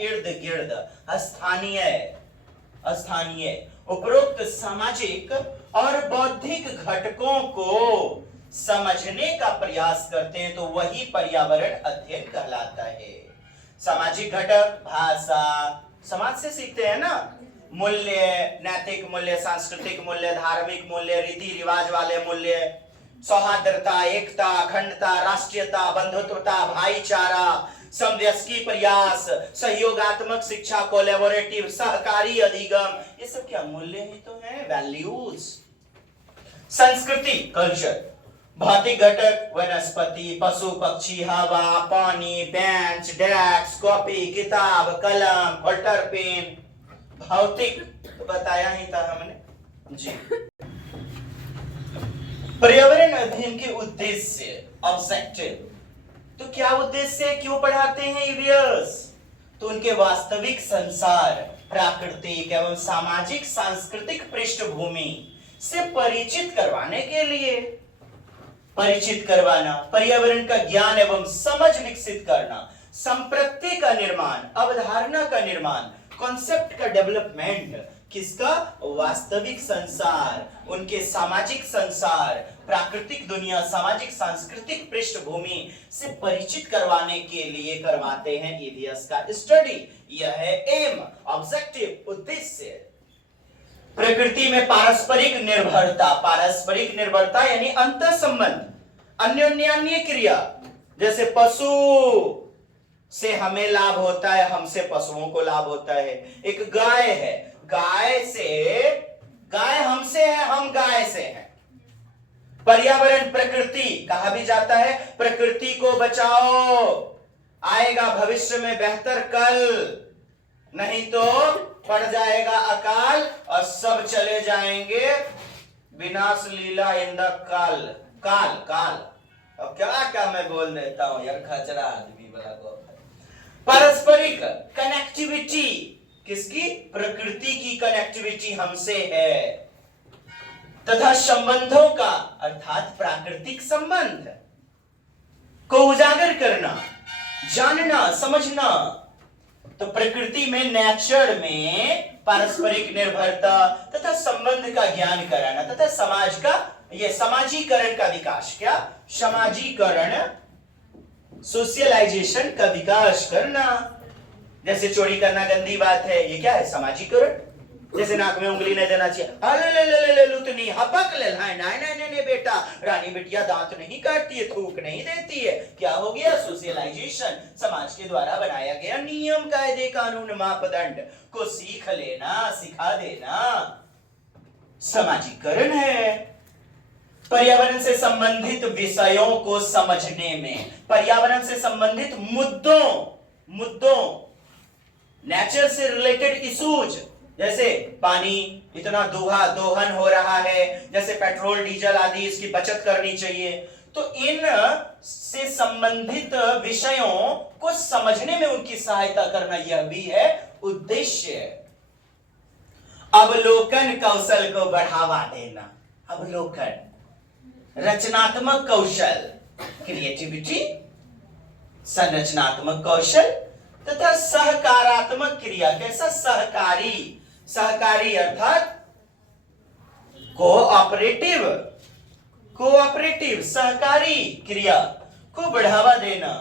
इर्द गिर्द स्थानीय, स्थानीय उपरोक्त सामाजिक और बौद्धिक घटकों को समझने का प्रयास करते हैं, तो वही पर्यावरण अध्ययन कहलाता है। सामाजिक घटक, भाषा, समाज से सीखते हैं ना, मूल्य, नैतिक मूल्य, सांस्कृतिक मूल्य, धार्मिक मूल्य, रीति रिवाज वाले मूल्य, सौहार्दता, एकता, अखंडता, राष्ट्रीयता, बंधुत्वता, भाईचारा, समव्यस्की प्रयास, सहयोगात्मक शिक्षा, कोलैबोरेटिव, सहकारी अधिगम, ये सब क्या मूल्य ही तो है, वैल्यूज। संस्कृति, कल्चर, भौतिक घटक, वनस्पति, पशु पक्षी, हवा, पानी, बेंच, डेस्क, कॉपी, किताब, कलम, वॉल्टर पेन। भौतिक तो बताया ही था हमने जी। पर्यावरण अध्ययन के उद्देश्य, ऑब्जेक्टिव, तो क्या उद्देश्य है, क्यों पढ़ाते हैं ईवीएस? तो उनके वास्तविक संसार, प्राकृतिक एवं सामाजिक सांस्कृतिक पृष्ठभूमि से परिचित करवाने के लिए, परिचित करवाना, पर्यावरण का ज्ञान एवं समझ विकसित करना, संप्रति का निर्माण, अवधारणा का निर्माण, कॉन्सेप्ट का डेवलपमेंट, किसका? वास्तविक संसार, उनके सामाजिक संसार, प्राकृतिक दुनिया, सामाजिक सांस्कृतिक पृष्ठभूमि से परिचित करवाने के लिए करवाते हैं ईवीएस का स्टडी। यह है एम, ऑब्जेक्टिव, उद्देश्य। प्रकृति में पारस्परिक निर्भरता, पारस्परिक निर्भरता यानी अंतर संबंध, अन्योन्यान्य क्रिया, जैसे पशु से हमें लाभ होता है, हमसे पशुओं को लाभ होता है। एक गाय है, गाय से, गाय हमसे है, हम गाय से हैं। पर्यावरण, प्रकृति, कहा भी जाता है प्रकृति को बचाओ, आएगा भविष्य में बेहतर कल, नहीं तो पड़ जाएगा अकाल और सब चले जाएंगे विनाश लीला इन द काल। काल काल अब क्या मैं बोल देता हूं यार, खचरा आदमी वाला को। पारस्परिक कनेक्टिविटी, किसकी? प्रकृति की कनेक्टिविटी हमसे है, तथा संबंधों का अर्थात प्राकृतिक संबंध को उजागर करना, जानना, समझना। तो प्रकृति में, नेचर में पारस्परिक निर्भरता तथा संबंध का ज्ञान कराना तथा समाज का, ये समाजीकरण का विकास, क्या? समाजीकरण, सोशलाइजेशन का विकास करना। जैसे चोरी करना गंदी बात है, ये क्या है? समाजीकरण। जैसे नाक में उंगली नहीं देना चाहिए, ले ले ले ले लुतनी हपक ले, नहीं बेटा, रानी बिटिया दांत नहीं काटती है, थूक नहीं देती है। क्या हो गया? सोशलाइजेशन, समाज के द्वारा बनाया गया नियम, कायदे, कानून, मापदंड को सीख लेना, सिखा देना, समाजीकरण है। पर्यावरण से संबंधित विषयों को समझने में, पर्यावरण से संबंधित मुद्दों, नेचर से रिलेटेड इश्यूज, जैसे पानी इतना दोहन हो रहा है, जैसे पेट्रोल डीजल आदि, इसकी बचत करनी चाहिए। तो इन से संबंधित विषयों को समझने में उनकी सहायता करना, यह भी है उद्देश्य। अवलोकन कौशल को बढ़ावा देना, अवलोकन, रचनात्मक कौशल, क्रिएटिविटी, संरचनात्मक कौशल तथा सहकारात्मक क्रिया। कैसा? सहकारी, सहकारी अर्थात कोऑपरेटिव सहकारी क्रिया को बढ़ावा देना।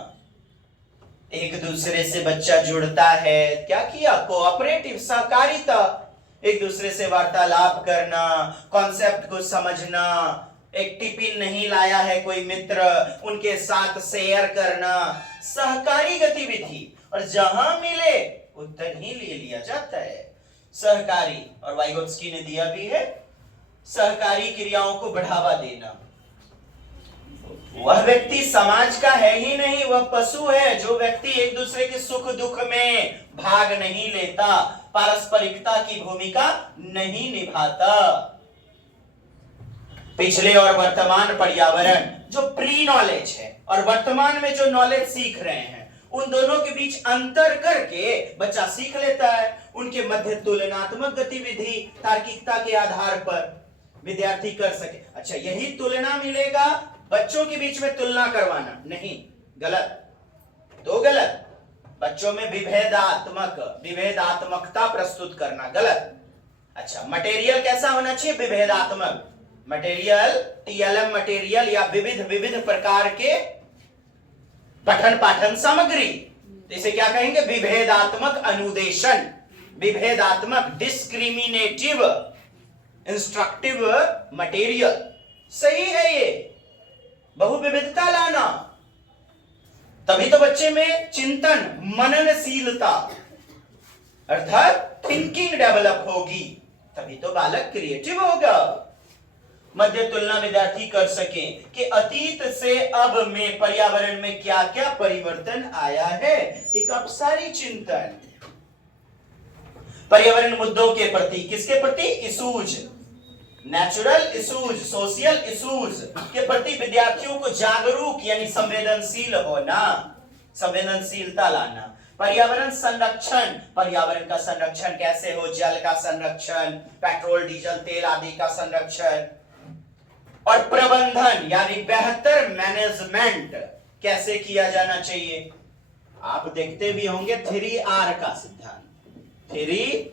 एक दूसरे से बच्चा जुड़ता है, क्या किया? कोऑपरेटिव, सहकारिता, एक दूसरे से वार्तालाप करना, कॉन्सेप्ट को समझना, एक टिफिन नहीं लाया है कोई मित्र, उनके साथ शेयर करना, सहकारी गतिविधि, और जहां मिले उधर ही ले लिया जाता है। सहकारी, और वाइगोत्स्की ने दिया भी है, सहकारी क्रियाओं को बढ़ावा देना। वह व्यक्ति समाज का है ही नहीं, वह पशु है। जो व्यक्ति एक दूसरे के सुख दुख में भाग नहीं लेता, पारस्परिकता की भूमिका नहीं निभाता। पिछले और वर्तमान पर्यावरण, जो प्री नॉलेज है और वर्तमान में जो नॉलेज सीख रहे हैं, उन दोनों के बीच अंतर करके बच्चा सीख लेता है। उनके मध्य तुलनात्मक गतिविधि, तार्किकता के आधार पर विद्यार्थी कर सके। अच्छा, यही तुलना मिलेगा बच्चों के बीच में तुलना करवाना नहीं, गलत, तो गलत। बच्चों में विभेदात्मकता प्रस्तुत करना, गलत। अच्छा, मटेरियल कैसा होना चाहिए? विभेदात्मक मटेरियल, टीएलएम मटेरियल, या विविध प्रकार के पठन पाठन सामग्री, इसे क्या कहेंगे? विभेदात्मक अनुदेशन, विभेदात्मक, डिस्क्रिमिनेटिव इंस्ट्रक्टिव मटेरियल। सही है ये, बहुविविधता लाना, तभी तो बच्चे में चिंतन, मननशीलता अर्थात थिंकिंग डेवलप होगी, तभी तो बालक क्रिएटिव होगा। मध्य तुलना विद्यार्थी कर सके कि अतीत से अब में पर्यावरण में क्या क्या परिवर्तन आया है, एक अपसारी चिंतन। पर्यावरण मुद्दों के प्रति, किसके प्रति? Issues, natural issues, social issues के प्रति विद्यार्थियों को जागरूक यानी संवेदनशील होना, संवेदनशीलता लाना। पर्यावरण संरक्षण, पर्यावरण का संरक्षण कैसे हो? जल का संरक्षण, पेट्रोल डीजल तेल आदि का संरक्षण, और प्रबंधन यानी बेहतर मैनेजमेंट कैसे किया जाना चाहिए। आप देखते भी होंगे 3R का सिद्धांत, 3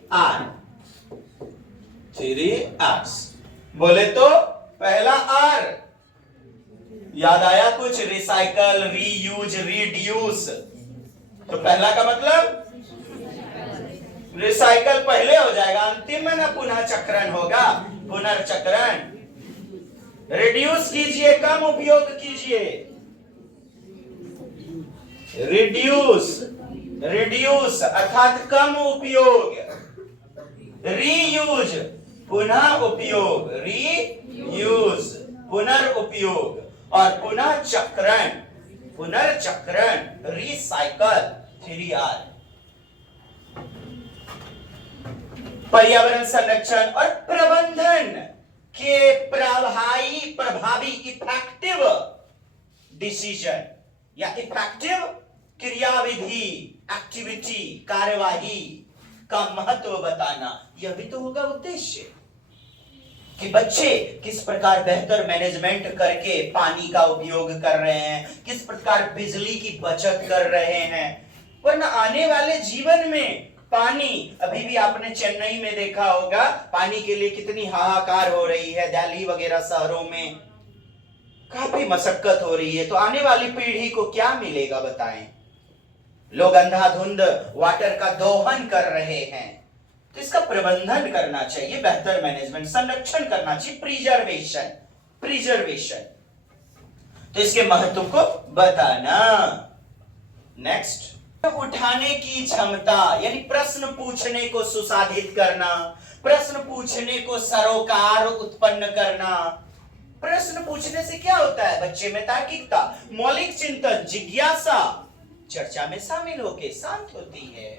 R's। बोले तो पहला R, याद आया कुछ? Recycle, reuse, reduce. तो पहला का मतलब रिसाइकल पहले हो जाएगा, अंतिम में ना पुनः चक्रण होगा, पुनर्चक्रण। रिड्यूस कीजिए, कम उपयोग कीजिए, रिड्यूस अर्थात कम उपयोग। रीयूज पुनः उपयोग, रीयूज पुनर्उपयोग, और पुनर्चक्रण, रिसाइकल, 3R। पर्यावरण संरक्षण और प्रबंधन के प्रभावी इफेक्टिव डिसीजन या इफेक्टिव क्रियाविधि, एक्टिविटी, कार्यवाही का महत्व बताना, यह भी तो होगा उद्देश्य कि बच्चे किस प्रकार बेहतर मैनेजमेंट करके पानी का उपयोग कर रहे हैं, किस प्रकार बिजली की बचत कर रहे हैं। वरना आने वाले जीवन में पानी, अभी भी आपने चेन्नई में देखा होगा पानी के लिए कितनी हाहाकार हो रही है, दिल्ली वगैरह शहरों में काफी मशक्कत हो रही है। तो आने वाली पीढ़ी को क्या मिलेगा बताएं? लोग अंधाधुंध वाटर का दोहन कर रहे हैं। तो इसका प्रबंधन करना चाहिए, बेहतर मैनेजमेंट, संरक्षण करना चाहिए, प्रिजर्वेशन। तो इसके महत्व को बताना। नेक्स्ट, उठाने की क्षमता यानी प्रश्न पूछने को सुसाधित करना, प्रश्न पूछने को सरोकार उत्पन्न करना। प्रश्न पूछने से क्या होता है? बच्चे में तार्किकता, मौलिक चिंतन, जिज्ञासा चर्चा में शामिल होके शांत होती है।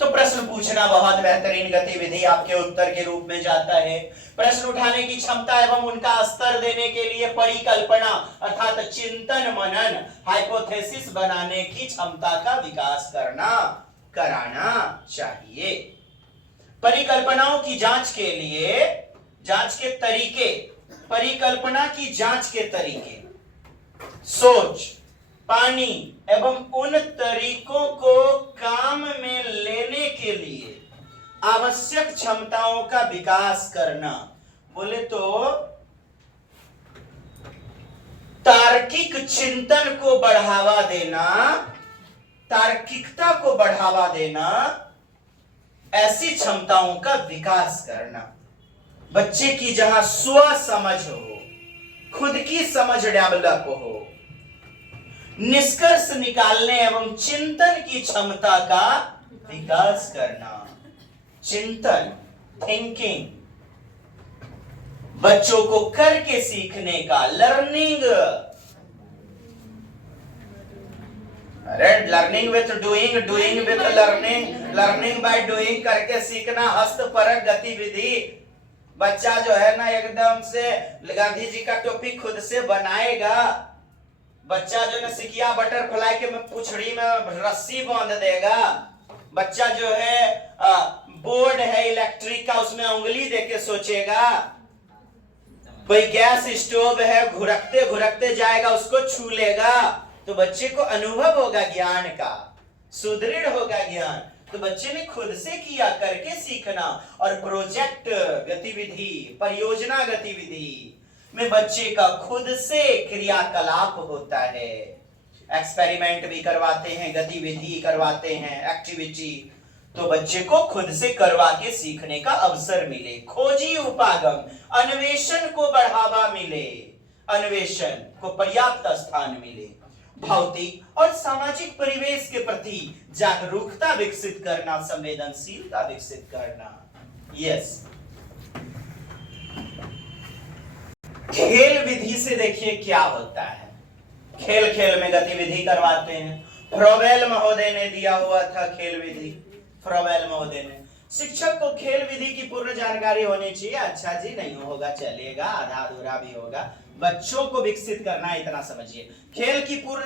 तो प्रश्न पूछना बहुत बेहतरीन गतिविधि आपके उत्तर के रूप में जाता है। प्रश्न उठाने की क्षमता एवं उनका स्तर देने के लिए परिकल्पना अर्थात चिंतन मनन, हाइपोथेसिस बनाने की क्षमता का विकास कराना चाहिए। परिकल्पनाओं की जांच के लिए जांच के तरीके, परिकल्पना की जांच के तरीके, सोच, पानी एवं उन तरीकों को काम में लेने के लिए आवश्यक क्षमताओं का विकास करना। बोले तो तार्किक चिंतन को बढ़ावा देना, तार्किकता को बढ़ावा देना, ऐसी क्षमताओं का विकास करना। बच्चे की जहां स्व समझ हो, खुद की समझ डेवलप हो, निष्कर्ष निकालने एवं चिंतन की क्षमता का विकास करना। चिंतन, थिंकिंग, बच्चों को करके सीखने का, लर्निंग। अरे learning with doing, doing with learning, learning by doing करके सीखना, हस्तपरक गतिविधि। बच्चा जो है ना एकदम से गांधी जी का टोपी खुद से बनाएगा। बच्चा जो है सिकिया बटरफ्लाई के पूंछड़ी में रस्सी बांध देगा। बच्चा जो है बोर्ड है इलेक्ट्रिक का, उसमें उंगली देके सोचेगा। कोई गैस स्टोव है, घुरकते घुरकते जाएगा, उसको छू लेगा। तो बच्चे को अनुभव होगा ज्ञान का, सुदृढ़ होगा ज्ञान। तो बच्चे ने खुद से किया करके सीखना। और प्रोजेक्ट गतिविधि, परियोजना गतिविधि में बच्चे का खुद से क्रियाकलाप होता है। एक्सपेरिमेंट भी करवाते हैं, गतिविधि करवाते हैं, एक्टिविटी। तो बच्चे को खुद से करवा के सीखने का अवसर मिले। खोजी उपागम, अन्वेषण को बढ़ावा मिले, अन्वेषण को पर्याप्त स्थान मिले। भौतिक और सामाजिक परिवेश के प्रति जागरूकता विकसित करना, संवेदनशीलता विकसित करना। यस, खेल विधि से देखिए क्या होता है। खेल खेल में गतिविधि करवाते हैं। फ्रोवेल महोदय ने दिया हुआ था खेल विधि। फ्रोवेल महोदय ने, शिक्षक को खेल विधि की पूर्ण जानकारी होनी चाहिए। अच्छा जी, नहीं होगा चलेगा, आधा अधूरा भी होगा। बच्चों को विकसित करना, इतना समझिए। खेल की पूर्ण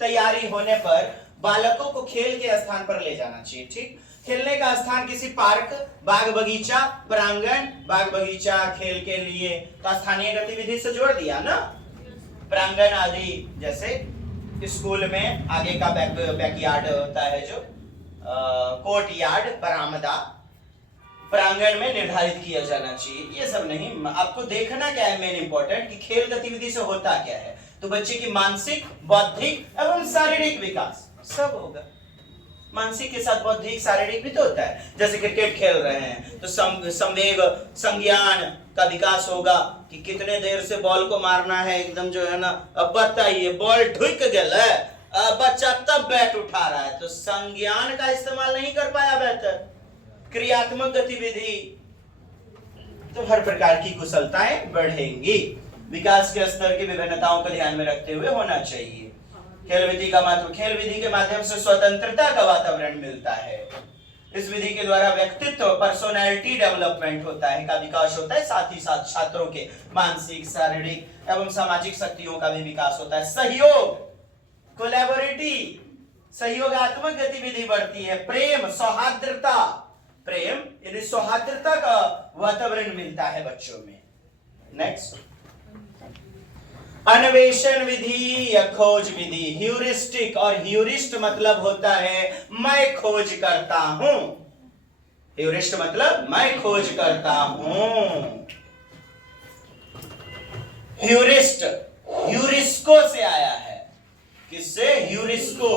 तैयारी होने पर बालकों को खेल के स्थान पर ले जाना चाहिए। ठीक, खेलने का स्थान किसी पार्क, बाग बगीचा, प्रांगण, बाग बगीचा खेल के लिए तो स्थानीय गतिविधि से जोड़ दिया ना। प्रांगण आदि जैसे स्कूल में आगे का बैकयार्ड होता है, जो कोर्ट यार्ड, बरामदा, प्रांगण में निर्धारित किया जाना चाहिए। ये सब नहीं, आपको देखना क्या है मेन इंपॉर्टेंट कि खेल गतिविधि से होता क्या है। तो बच्चे की मानसिक, बौद्धिक एवं शारीरिक विकास सब होगा। मानसिक के साथ बौद्धिक, शारीरिक भी तो होता है। जैसे क्रिकेट खेल रहे हैं तो संवेग, संज्ञान का विकास होगा कि कितने देर से बॉल को मारना है, एकदम जो है ना। अब बताइए, बॉल ढुक गया है, बच्चा तब बैट उठा रहा है, तो संज्ञान का इस्तेमाल नहीं कर पाया बेहतर। क्रियात्मक गतिविधि, तो हर प्रकार की कुशलताएं बढ़ेंगी। विकास के स्तर की विभिन्नताओं को ध्यान में रखते हुए होना चाहिए। खेल विधि का महत्व, खेल विधि के माध्यम से स्वतंत्रता का वातावरण मिलता है। इस विधि के द्वारा व्यक्तित्व पर्सनालिटी डेवलपमेंट होता है, का विकास होता है, साथ ही साथ छात्रों के मानसिक, शारीरिक एवं सामाजिक शक्तियों का भी विकास होता है। सहयोग, कोलैबोरेटिव, सहयोगात्मक गतिविधि बढ़ती है। प्रेम, सौहार्द्रता, प्रेम यानी सौहार्द्रता का वातावरण मिलता है बच्चों में। नेक्स्ट, अन्वेषण विधि या खोज विधि, ह्यूरिस्टिक, और ह्यूरिस्ट मतलब होता है मैं खोज करता हूं। ह्यूरिस्ट मतलब मैं खोज करता हूं। ह्यूरिस्ट ह्यूरिस्को से आया है। किससे? ह्यूरिस्को।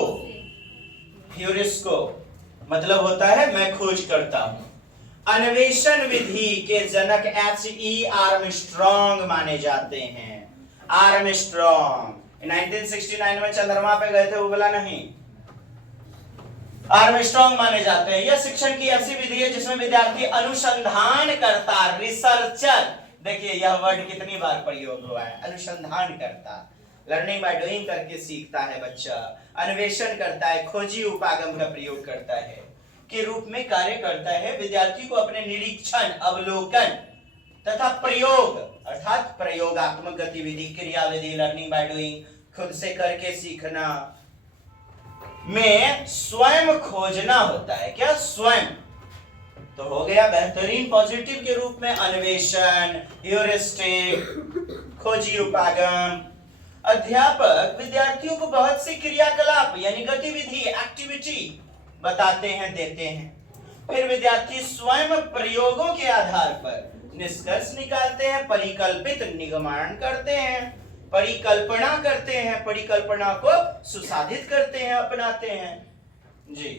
ह्यूरिस्को मतलब होता है मैं खोज करता हूं। अन्वेषण विधि के जनक H.E. आर्मस्ट्रॉन्ग माने जाते हैं। आर्मस्ट्रॉन्ग 1969 में चंद्रमा पे गए थे, वो बोला नहीं, आर्मस्ट्रॉन्ग माने जाते हैं। यह शिक्षण की ऐसी विधि है जिसमें विद्यार्थी अनुसंधान करता, रिसर्चर, देखिए यह वर्ड कितनी बार प्रयोग हुआ है, अनुसंधान करता, लर्निंग बाय डूइंग करके सीखता है बच्चा, अन्वेषण करता है, खोजी उपागम का प्रयोग करता है के रूप में कार्य करता है। विद्यार्थी को अपने निरीक्षण, अवलोकन तथा प्रयोग अर्थात प्रयोगात्मक गतिविधि, क्रियाविधि, लर्निंग बाय डूइंग, खुद से करके सीखना में स्वयं खोजना होता है। क्या? स्वयं। तो हो गया बेहतरीन पॉजिटिव के रूप में अन्वेषण, ह्यूरिस्टिक, खोजी उपागम। अध्यापक विद्यार्थियों को बहुत सी क्रियाकलाप यानी गतिविधि, एक्टिविटी बताते हैं, देते हैं। फिर विद्यार्थी स्वयं प्रयोगों के आधार पर निष्कर्ष निकालते हैं, परिकल्पित निगमन करते हैं, परिकल्पना करते हैं, परिकल्पना को सुसाधित करते हैं, अपनाते हैं। जी,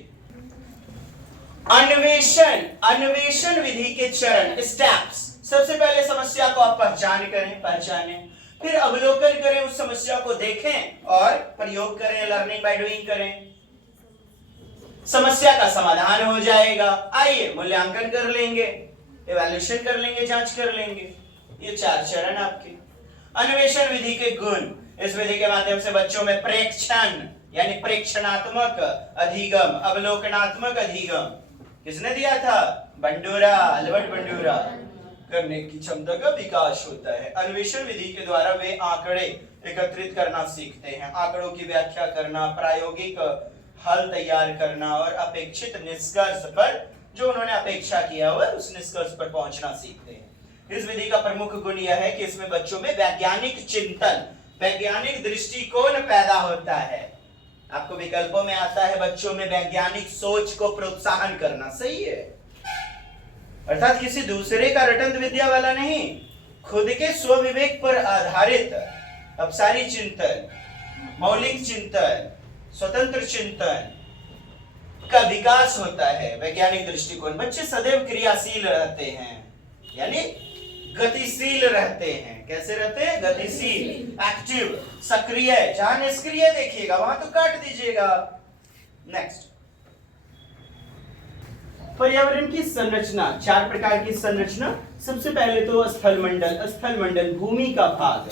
अन्वेषण विधि के चरण, स्टेप्स। सबसे पहले समस्या को आप पहचाने, फिर अवलोकन करें, उस समस्या को देखें और प्रयोग करें, लर्निंग बाय डूइंग करें। समस्या का समाधान हो जाएगा, आइए मूल्यांकन कर लेंगे, इवैल्यूएशन कर लेंगे, जांच कर लेंगे। ये 4 चरण आपके। अन्वेषण विधि के गुण, इस विधि के माध्यम से बच्चों में प्रेक्षण यानी प्रेक्षणात्मक अधिगम, अवलोकनात्मक अधिगम किसने दिया था? बंडूरा, अल्बर्ट बंडूरा, करने की क्षमता का विकास होता है। अन्वेषण विधि के द्वारा वे आंकड़े एकत्रित करना सीखते हैं, आंकड़ों की व्याख्या करना, प्रायोगिक हल तैयार करना और अपेक्षित निष्कर्ष पर, जो उन्होंने अपेक्षा किया हुआ उस निष्कर्ष पर पहुंचना सीखते हैं। इस विधि का प्रमुख गुण यह है कि इसमें बच्चों में वैज्ञानिक चिंतन, वैज्ञानिक दृष्टिकोण पैदा होता है। आपको विकल्पों में आता है बच्चों में वैज्ञानिक सोच को प्रोत्साहन करना, सही है, अर्थात किसी दूसरे का रटंत विद्या वाला नहीं, खुद के स्वविवेक पर आधारित अपसारी चिंतन, मौलिक चिंतन, स्वतंत्र चिंतन का विकास होता है। वैज्ञानिक दृष्टिकोण, बच्चे सदैव क्रियाशील रहते हैं यानी गतिशील रहते हैं। कैसे रहते हैं? गतिशील, एक्टिव, सक्रिय। जहां निष्क्रिय देखिएगा वहां तो काट दीजिएगा। नेक्स्ट, पर्यावरण की संरचना, 4 प्रकार की संरचना। सबसे पहले तो स्थल मंडल भूमि का भाग।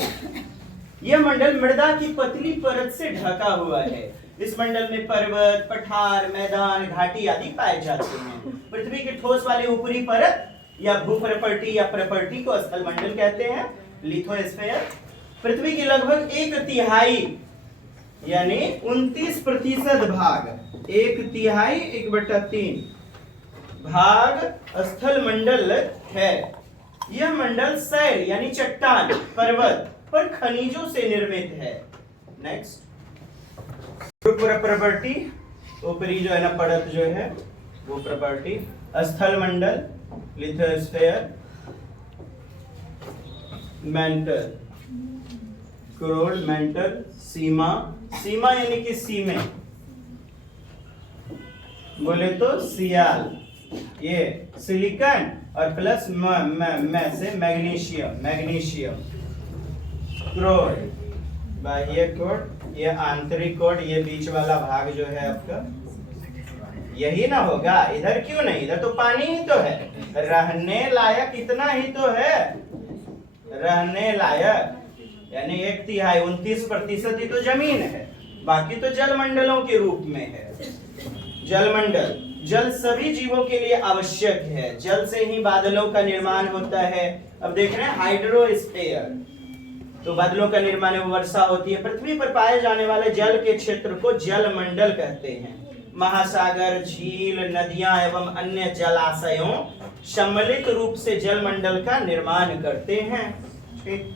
यह मंडल मृदा की पतली परत से ढका हुआ है। इस मंडल में पर्वत, पठार, मैदान, घाटी आदि पाए जाते हैं। पृथ्वी के ठोस वाले ऊपरी परत या भूप्रपर्टी या प्रपर्टी को स्थल मंडल कहते हैं, लिथोस्फीयर। पृथ्वी की लगभग 1/3 यानी 29% भाग, 1/3, 1/3 भाग स्थल मंडल है। यह मंडल शैल यानी चट्टान, पर्वत पर खनिजों से निर्मित है। नेक्स्ट, प्रपर्टी, ऊपरी जो है ना परत जो है वो प्रपर्टी। स्थल मंडल, लिथोस्फीयर। मेंटल, क्रोड, मेंटल, सीमा, सीमा यानी कि सीमे, बोले तो सियाल, ये सिलिकॉन और प्लस से मैग्नीशियम। क्रोड, बाह्य कोड, ये आंतरिक कोड, ये बीच वाला भाग जो है आपका यही ना होगा। इधर क्यों नहीं? इधर तो पानी ही तो है, रहने लायक इतना ही तो है, रहने लायक यानी 1/3, 29% ही तो जमीन है, बाकी तो जल मंडलों के रूप में है। जल मंडल जल सभी जीवों के लिए आवश्यक है, जल से ही बादलों का निर्माण होता है। अब देख रहे हैं हाइड्रोस्फीयर, तो बादलों का निर्माण वर्षा होती है। पृथ्वी पर पाए जाने वाले जल के क्षेत्र को जलमंडल कहते हैं। महासागर, झील, नदियां एवं अन्य जलाशयों सम्मिलित रूप से जलमंडल का निर्माण करते हैं। ठीक,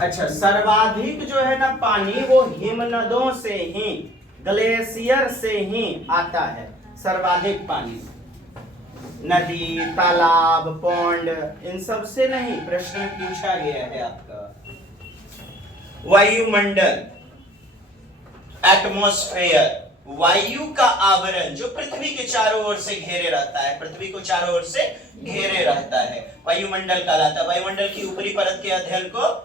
अच्छा, सर्वाधिक जो है ना पानी वो हिमनदों से ही, ग्लेशियर से ही आता है। सर्वाधिक पानी नदी, तालाब, पौंड, इन सब से नहीं। प्रश्न पूछा गया है आपका। वायुमंडल, एटमॉस्फेयर, वायु का आवरण जो पृथ्वी के चारों ओर से घेरे रहता है, पृथ्वी को चारों ओर से घेरे रहता है, वायुमंडल कहलाता है। वायुमंडल की ऊपरी परत के अध्ययन को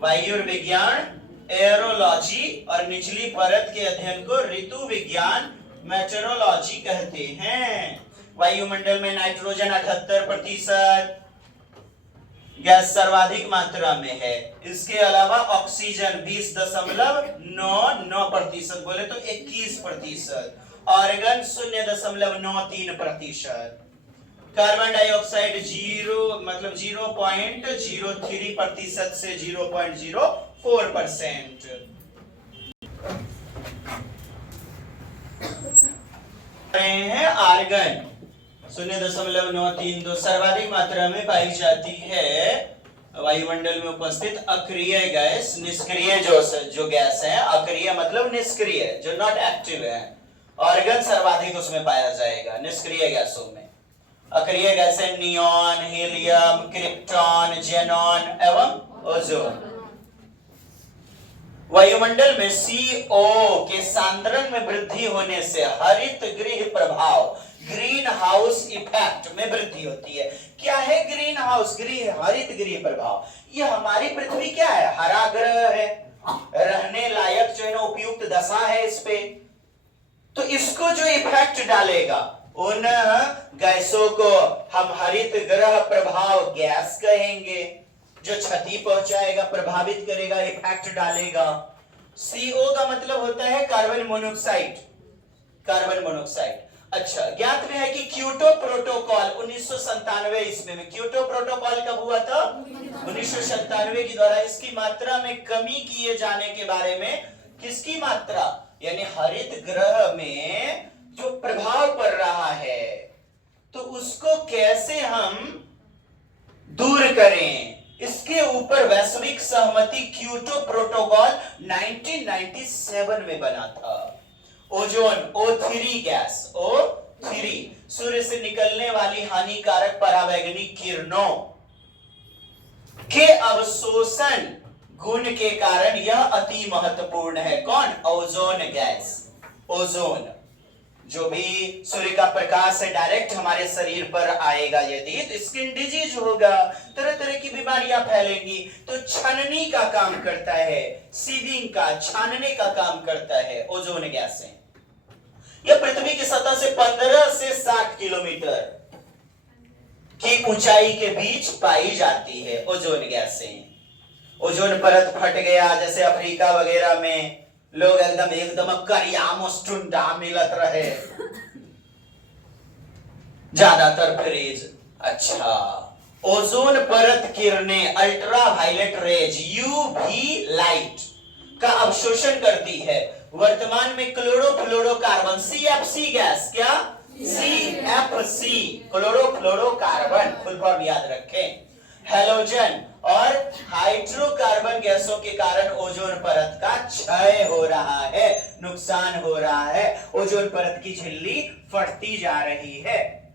वायुर्विज्ञान, एयरोलॉजी, और निचली परत के अध्ययन को ऋतु विज्ञान, मेटेरोलॉजी कहते हैं। वायुमंडल में नाइट्रोजन 78%, गैस सर्वाधिक मात्रा में है। इसके अलावा ऑक्सीजन 20.99%, बोले तो 21%, ऑर्गन 0.93%, कार्बन डाइऑक्साइड 0.03% से 0.04%। हैं आर्गन 0.932 सर्वाधिक मात्रा में पाई जाती है वायुमंडल में उपस्थित अक्रिय गैस। निष्क्रिय जो गैस है, अक्रिय मतलब निष्क्रिय, जो नॉट एक्टिव है, ऑर्गन सर्वाधिक उसमें पाया जाएगा निष्क्रिय गैसों में। अक्रिय गैसें नियॉन, हीलियम, क्रिप्टॉन, जेनॉन एवं ओजोन। वायुमंडल में CO के सांद्रण में वृद्धि होने से हरित गृह प्रभाव, ग्रीन हाउस इफेक्ट में वृद्धि होती है। क्या है ग्रीन हाउस गृह, हरित गृह प्रभाव? ये हमारी पृथ्वी क्या है, हरा ग्रह है, रहने लायक जो है ना उपयुक्त दशा है इस पे। तो इसको जो इफेक्ट डालेगा उन गैसों को हम हरित ग्रह प्रभाव गैस कहेंगे, जो क्षति पहुंचाएगा, प्रभावित करेगा, इफेक्ट डालेगा। CO का मतलब होता है कार्बन मोनोऑक्साइड, कार्बन मोनोऑक्साइड। अच्छा, ज्ञात में है कि क्योटो प्रोटोकॉल 1997 ईस्वी में, क्योटो प्रोटोकॉल कब हुआ था? 1997 के द्वारा इसकी मात्रा में कमी किए जाने के बारे में, किसकी मात्रा, यानी हरित ग्रह में जो प्रभाव पड़ रहा है तो उसको कैसे हम दूर करें, इसके ऊपर वैश्विक सहमति क्योटो प्रोटोकॉल 1997 में बना था। ओजोन O3 गैस, O3 सूर्य से निकलने वाली हानिकारक परावैंगनी किरणों के अवशोषण गुण के कारण यह अति महत्वपूर्ण है। कौन? Ozone gas. ओजोन जो भी सूर्य का प्रकाश से डायरेक्ट हमारे शरीर पर आएगा यदि, तो स्किन डिजीज होगा, तरह तरह की बीमारियां फैलेंगी। तो छाननी का काम करता है, सीविंग का, छानने का काम करता है ओजोन गैस से। यह पृथ्वी की सतह से 15 से 60 किलोमीटर की ऊंचाई के बीच पाई जाती है ओजोन गैस से। ओजोन परत फट गया, जैसे अफ्रीका वगैरह में लोग एकदम करिया मुस्टुंडा मिलत रहे, ज्यादातर फ्रीज। अच्छा, ओजोन परत किरणें ultraviolet rays UV light का अवशोषण करती है। वर्तमान में क्लोरोफ्लोरोकार्बन CFC गैस, क्या? CFC क्लोरोफ्लोरोकार्बन, फुल फॉर्म याद रखें। हैलोजन और हाइड्रोकार्बन गैसों के कारण ओजोन परत का क्षय हो रहा है, नुकसान हो रहा है, ओजोन परत की झिल्ली फटती जा रही है।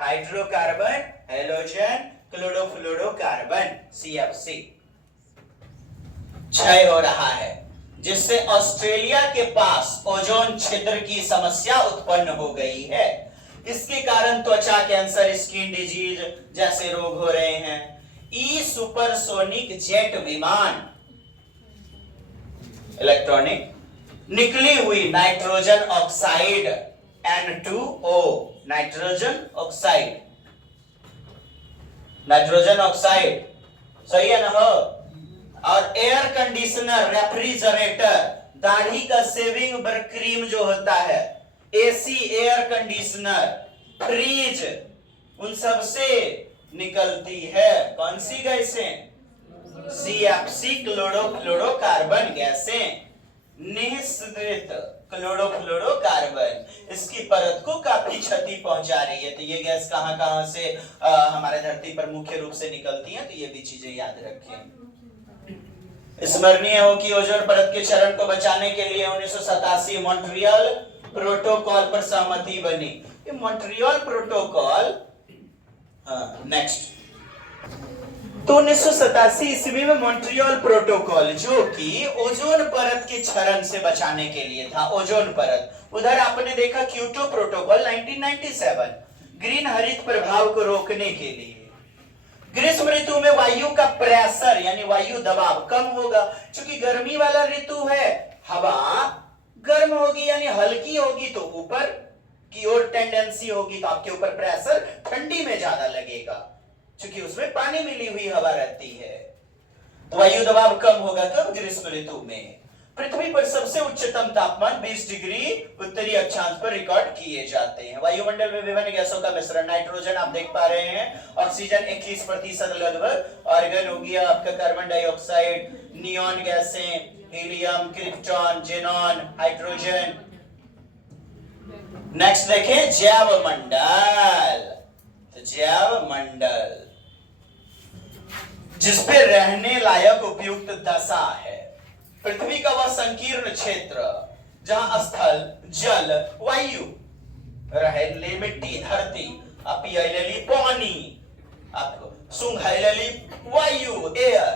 हाइड्रोकार्बन, हैलोजन, क्लोरोफ्लोरोकार्बन CFC क्षय हो रहा है, जिससे ऑस्ट्रेलिया के पास ओजोन छिद्र की समस्या उत्पन्न हो गई है। इसके कारण त्वचा कैंसर, स्किन डिजीज जैसे रोग हो रहे हैं। सुपरसोनिक जेट विमान, इलेक्ट्रॉनिक, निकली हुई nitrogen oxide N2O, nitrogen oxide, nitrogen oxide सही है ना हो, और एयर कंडीशनर, रेफ्रिजरेटर दाढ़ी का शेविंग क्रीम जो होता है, एसी एयर कंडीशनर, फ्रिज, उन सब से निकलती है कौन सी गैसें? सीएफसी, क्लोरोफ्लोरोकार्बन गैसें, निःसृत क्लोरोफ्लोरोकार्बन इसकी परत को काफी क्षति पहुंचा रही है। तो ये गैस कहां कहां से हमारे धरती पर मुख्य रूप से निकलती है, तो ये भी चीजें याद रखें। स्मरणीय हो कि ओजोन परत के क्षरण को बचाने के लिए 1987 मॉन्ट्रियल प्रोटोकॉल पर सहमति बनी। ये मॉन्ट्रियल प्रोटोकॉल, नेक्स्ट, तो 1987 ईस्वी में मॉन्ट्रियल प्रोटोकॉल जो कि ओजोन परत के क्षरण से बचाने के लिए था, ओजोन परत। उधर आपने देखा क्योटो प्रोटोकॉल 1997, ग्रीन हरित प्रभाव को रोकने के लिए। ग्रीष्म ऋतु में वायु का प्रेशर यानी वायु दबाव कम होगा, क्योंकि गर्मी वाला ऋतु है, हवा गर्म होगी यानी हल्की होगी तो ऊपर की ओर टेंडेंसी होगी, तो आपके ऊपर प्रेशर ठंडी में ज्यादा लगेगा क्योंकि उसमें पानी मिली हुई हवा रहती है। तो वायु दबाव कम होगा कब? ग्रीष्म ऋतु में। पृथ्वी पर सबसे उच्चतम तापमान 20 डिग्री उत्तरी अक्षांश पर रिकॉर्ड किए जाते हैं। वायुमंडल में विभिन्न गैसों का मिश्रण, नाइट्रोजन आप देख पा रहे हैं, ऑक्सीजन 21% लगभग, आर्गन हो गया आपका कार्बन डाइऑक्साइड, नियॉन गैसें, helium, krypton, xenon, hydrogen. Next देखें जैव मंडल। तो जैव मंडल जिसपे रहने लायक उपयुक्त दशा है। पृथ्वी का वह संकीर्ण क्षेत्र जहां स्थल, जल, वायु रहेले, मिट्टी, धरती, आप पियलेली पानी, आप सूंघाइलेली वायु, एयर,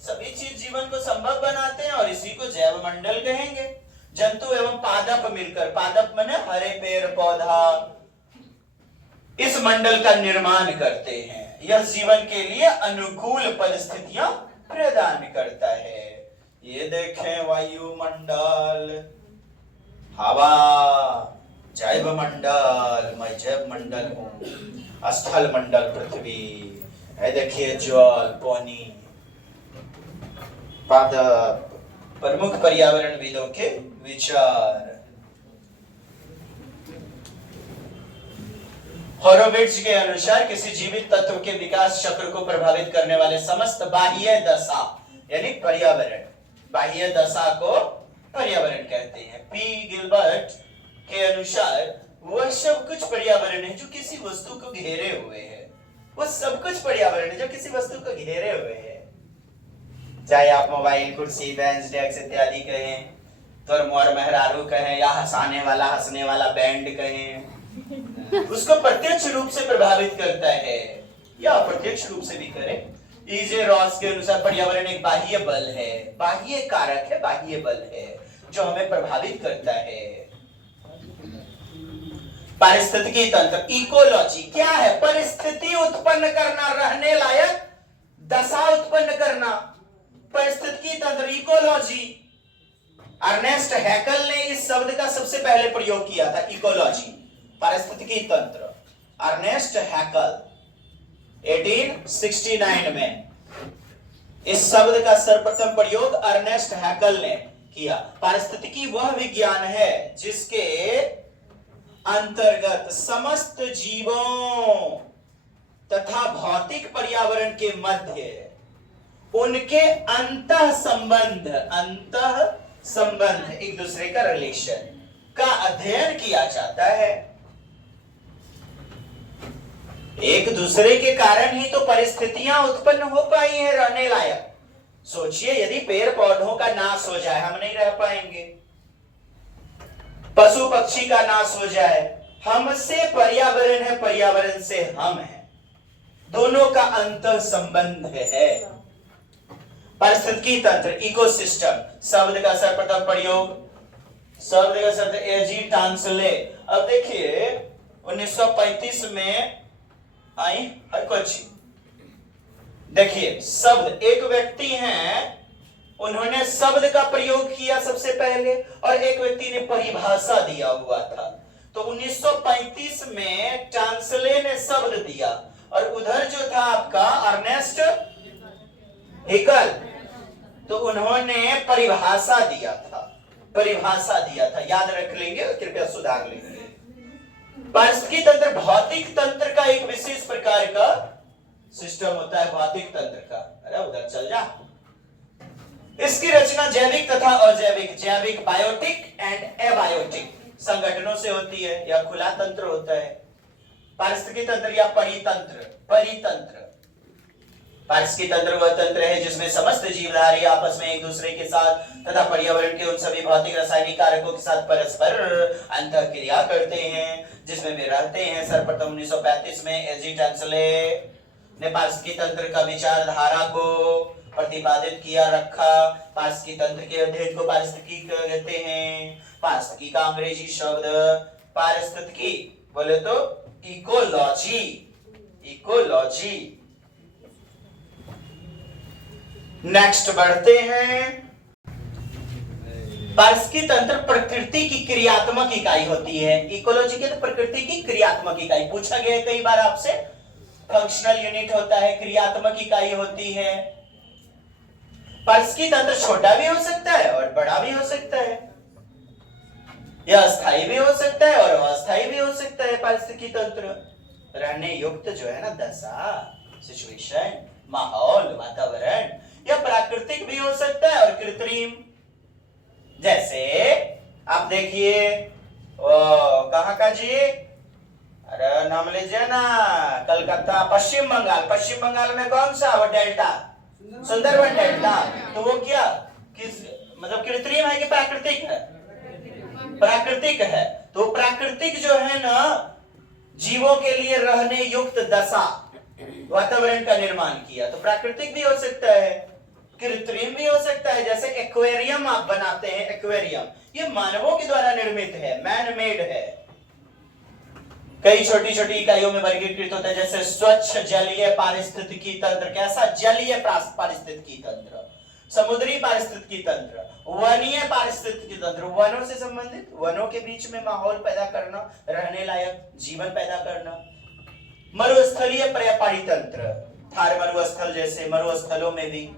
सभी चीज जीवन को संभव बनाते हैं और इसी को जैव मंडल कहेंगे। जंतु एवं पादप मिलकर, पादप माने हरे पेड़ पौधा, इस मंडल का निर्माण करते हैं। यह जीवन के लिए अनुकूल परिस्थितियां प्रदान करता है। ये देखें वायुमंडल, हवा, जैव मंडल, मैं जैव मंडल हूं, स्थल मंडल पृथ्वी है, देखिए जल, पानी, पादप, प्रमुख पर्यावरणविदों के विचार। हॉरोविट्ज के अनुसार किसी जीवित तत्व के विकास चक्र को प्रभावित करने वाले समस्त बाह्य दशा यानी पर्यावरण, बाह्य दशा को पर्यावरण कहते हैं। पी गिलबर्ट के अनुसार वह सब कुछ पर्यावरण है जो किसी वस्तु को घेरे हुए है। वह सब कुछ पर्यावरण है जो किसी वस्तु को घेरे हुए है, चाहे आप मोबाइल, कुर्सी, बेंच, डेस्क इत्यादि कहें, तुरमुर, मेहरारू कहें, या हंसाने वाला बैंड कहें, उसको प्रत्यक्ष रूप से प्रभावित करता है या अप्रत्यक्ष रूप से भी करें। ईजे रॉस के अनुसार पर्यावरण एक बाह्य बल है, बाह्य कारक है, बाह्य बल है जो हमें प्रभावित करता है। पारिस्थितिकी तंत्र, इकोलॉजी क्या है? परिस्थिति उत्पन्न करना, रहने लायक दशा उत्पन्न करना, परिस्थितिकी तंत्र, इकोलॉजी। अर्नेस्ट हैकल ने इस शब्द का सबसे पहले प्रयोग किया था, इकोलॉजी, पारिस्थितिकी तंत्र। अर्नेस्ट हैकल 1869 में इस शब्द का सर्वप्रथम प्रयोग अर्नेस्ट हैकल ने किया। पारिस्थितिकी वह विज्ञान है जिसके अंतर्गत समस्त जीवों तथा भौतिक पर्यावरण के मध्य उनके अंतः संबंध एक दूसरे का रिलेशन का अध्ययन किया जाता है। एक दूसरे के कारण ही तो परिस्थितियां उत्पन्न हो पाई हैं रहने लायक। सोचिए यदि पेड़ पौधों का नाश हो जाए, हम नहीं रह पाएंगे। पशु पक्षी का नाश हो जाए, हमसे पर्यावरण है, पर्यावरण से हम हैं, दोनों का अंतर संबंध है। पारिस्थितिकी तंत्र, इकोसिस्टम शब्द का सर्वप्रथम प्रयोग, शब्द का शब्द एजी टांसले। अब देखिए 1935 में आई हरकोची। देखिए शब्द, एक व्यक्ति हैं, उन्होंने शब्द का प्रयोग किया सबसे पहले और एक व्यक्ति ने परिभाषा दिया हुआ था। तो 1935 में टांसले ने शब्द दिया और उधर जो था आपका अर्नेस्ट हैकल, तो उन्होंने परिभाषा दिया था। परिभाषा दिया था, याद रख लेंगे और कृपया सुधार लेंगे। पारिस्थितिकी तंत्र भौतिक तंत्र का एक विशेष प्रकार का सिस्टम होता है, भौतिक तंत्र का। अरे उधर चल जा। इसकी रचना जैविक तथा अजैविक, जैविक बायोटिक एंड एबायोटिक संगठनों से होती है, या खुला तंत्र होता है। पारिस्थितिकी तंत्र या परितंत्र, परितंत्र। पारिस्थितिकी तंत्र वह तंत्र है जिसमें समस्त जीवधारी आपस में एक दूसरे के साथ तथा पर्यावरण के उन सभी भौतिक रासायनिक कारकों के साथ परस्पर अंतःक्रिया करते हैं, जिसमें वे रहते हैं। सर्वप्रथम 1935 में एजी टैंसले ने पारिस्थितिकी तंत्र का विचारधारा को प्रतिपादित किया रखा। पारिस्थितिकी तंत्र के अध्ययन को पारिस्थितिकी कहते हैं। पारिस्थितिकी का अंग्रेजी शब्द पारिस्थितिकी बोले तो इकोलॉजी, इकोलॉजी। नेक्स्ट बढ़ते हैं। पारिस्थितिकी तंत्र प्रकृति की क्रियात्मक इकाई होती है। इकोलॉजी के तो प्रकृति की क्रियात्मक इकाई पूछा गया है कई बार आपसे। फंक्शनल यूनिट होता है, क्रियात्मक इकाई होती है। पारिस्थितिकी तंत्र छोटा भी हो सकता है और बड़ा भी हो सकता है, यह अस्थायी भी हो सकता है और अस्थायी भी हो सकता है। पारिस्थितिकी तंत्र रहने युक्त जो है ना दशा, सिचुएशन, माहौल, वातावरण, यह प्राकृतिक भी हो सकता है और कृत्रिम। जैसे आप देखिए कहाँ का जी, अरे नाम लीजिए ना, कलकत्ता, पश्चिम बंगाल। पश्चिम बंगाल में कौन सा वो डेल्टा, सुंदरबन डेल्टा। तो वो क्या किस मतलब कृत्रिम है कि प्राकृतिक है? प्राकृतिक है। तो प्राकृतिक जो है ना जीवों के लिए रहने युक्त दशा, वातावरण का निर्माण किया, तो प्राकृतिक भी हो सकता है, कृत्रिम भी हो सकता है। जैसे एक्वेरियम आप बनाते हैं, एक्वेरियम ये मानवों के द्वारा निर्मित है, मैन मेड है। कई छोटी छोटी इकाइयों में वर्गीकृत होता है, जैसे स्वच्छ जलीय पारिस्थितिकी तंत्र। कैसा? जलीय पारिस्थितिकी तंत्र, समुद्री पारिस्थितिकी तंत्र, वनीय पारिस्थितिकी तंत्र, वनों से संबंधित, वनों के बीच में माहौल पैदा करना, रहने लायक जीवन पैदा करना। मरुस्थलीय पारितंत्र, थार मरुस्थल जैसे मरुस्थलों में भी।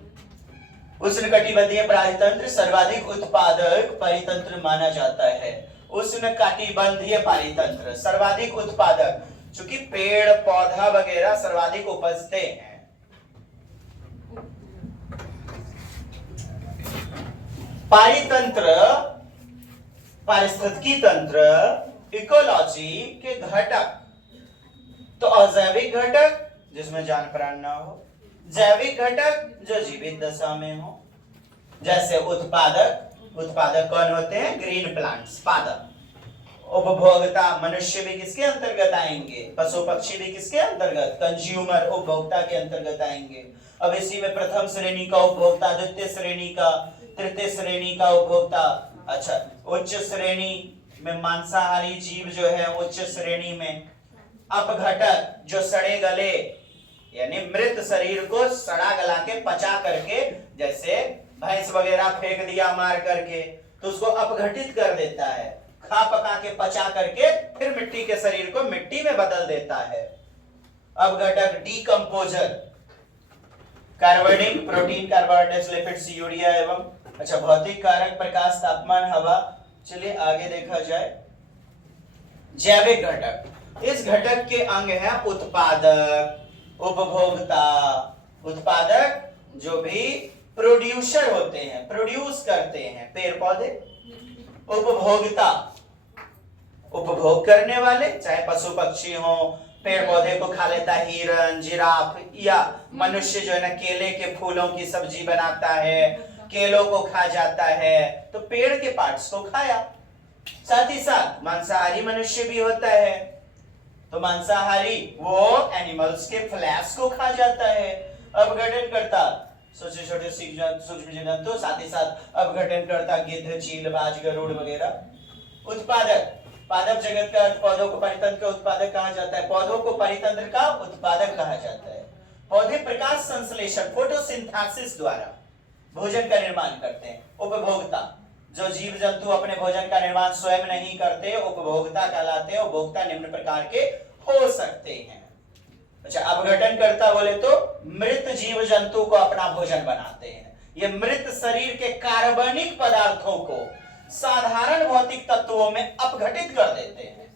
उष्णकटिबंधीय पारितंत्र सर्वाधिक उत्पादक पारितंत्र माना जाता है। उष्णकटिबंधीय पारितंत्र सर्वाधिक उत्पादक, क्योंकि पेड़ पौधा वगैरह सर्वाधिक उपजते हैं। पारितंत्र, पारिस्थितिकी तंत्र, इकोलॉजी के घटक तो अजैविक घटक जिसमें जान प्राण ना हो, जैविक घटक जो जीवित दशा में हो। जैसे उत्पादक, उत्पादक कौन होते हैं? ग्रीन प्लांट्स, पादप। उपभोक्ता, मनुष्य भी किसके अंतर्गत आएंगे? पशु पक्षी भी किसके अंतर्गत? कंज्यूमर, उपभोक्ता के अंतर्गत आएंगे। अब इसी में प्रथम श्रेणी का उपभोक्ता, द्वितीय श्रेणी का, तृतीय श्रेणी का उपभोक्ता। अच्छा, उच्च श्रेणी में मांसाहारी जीव जो है उच्च श्रेणी में। अपघटक जो सड़े गले यानी मृत शरीर को सड़ा गला के पचा करके, जैसे भैंस वगैरह फेंक दिया मार करके तो उसको अपघटित कर देता है, खा पका के पचा करके फिर मिट्टी के शरीर को मिट्टी में बदल देता है। अपघटक डीकंपोजर, कार्बनिक, प्रोटीन, कार्बोहाइड्रेट्स, लिपिड्स, यूरिया एवं अच्छा भौतिक कारक प्रकाश, तापमान, हवा। चलिए आगे देखा जाए। जैविक घटक, इस घटक के अंग है उत्पादक, उपभोक्ता। उत्पादक जो भी प्रोड्यूसर होते हैं, प्रोड्यूस करते हैं पेड़ पौधे। उपभोक्ता, उपभोग करने वाले, चाहे पशु पक्षी हो, पेड़ पौधे को खा लेता है हिरन, जिराफ, या मनुष्य जो है ना केले के फूलों की सब्जी बनाता है, केलों को खा जाता है, तो पेड़ के पार्ट्स को खाया। साथ ही साथ मांसाहारी मनुष्य भी होता है, तो मांसाहारी वो एनिमल्स के फ्लैश को खा जाता है। अपघटन करता छोटे छोटे सूक्ष्म जंतु, साथ ही साथ अपघटन करता गिद्ध, चील, बाज, गरुड़ वगैरह। उत्पादक, पादप जगत का पौधों को परितंत्र का उत्पादक कहा जाता है, पौधों को परितंत्र का उत्पादक कहा जाता है। पौधे प्रकाश संश्लेषण, फोटोसिंथेसिस द्वारा भोजन का निर्माण करते हैं। उपभोक्ता, जो जीव जंतु अपने भोजन का निर्माण स्वयं नहीं करते, उपभोक्ता कहलाते हैं। उपभोक्ता निम्न प्रकार के हो सकते हैं। अच्छा, अपघटन करता बोले तो मृत जीव जंतु को अपना भोजन बनाते हैं। ये मृत शरीर के कार्बनिक पदार्थों को साधारण भौतिक तत्वों में अपघटित कर देते हैं,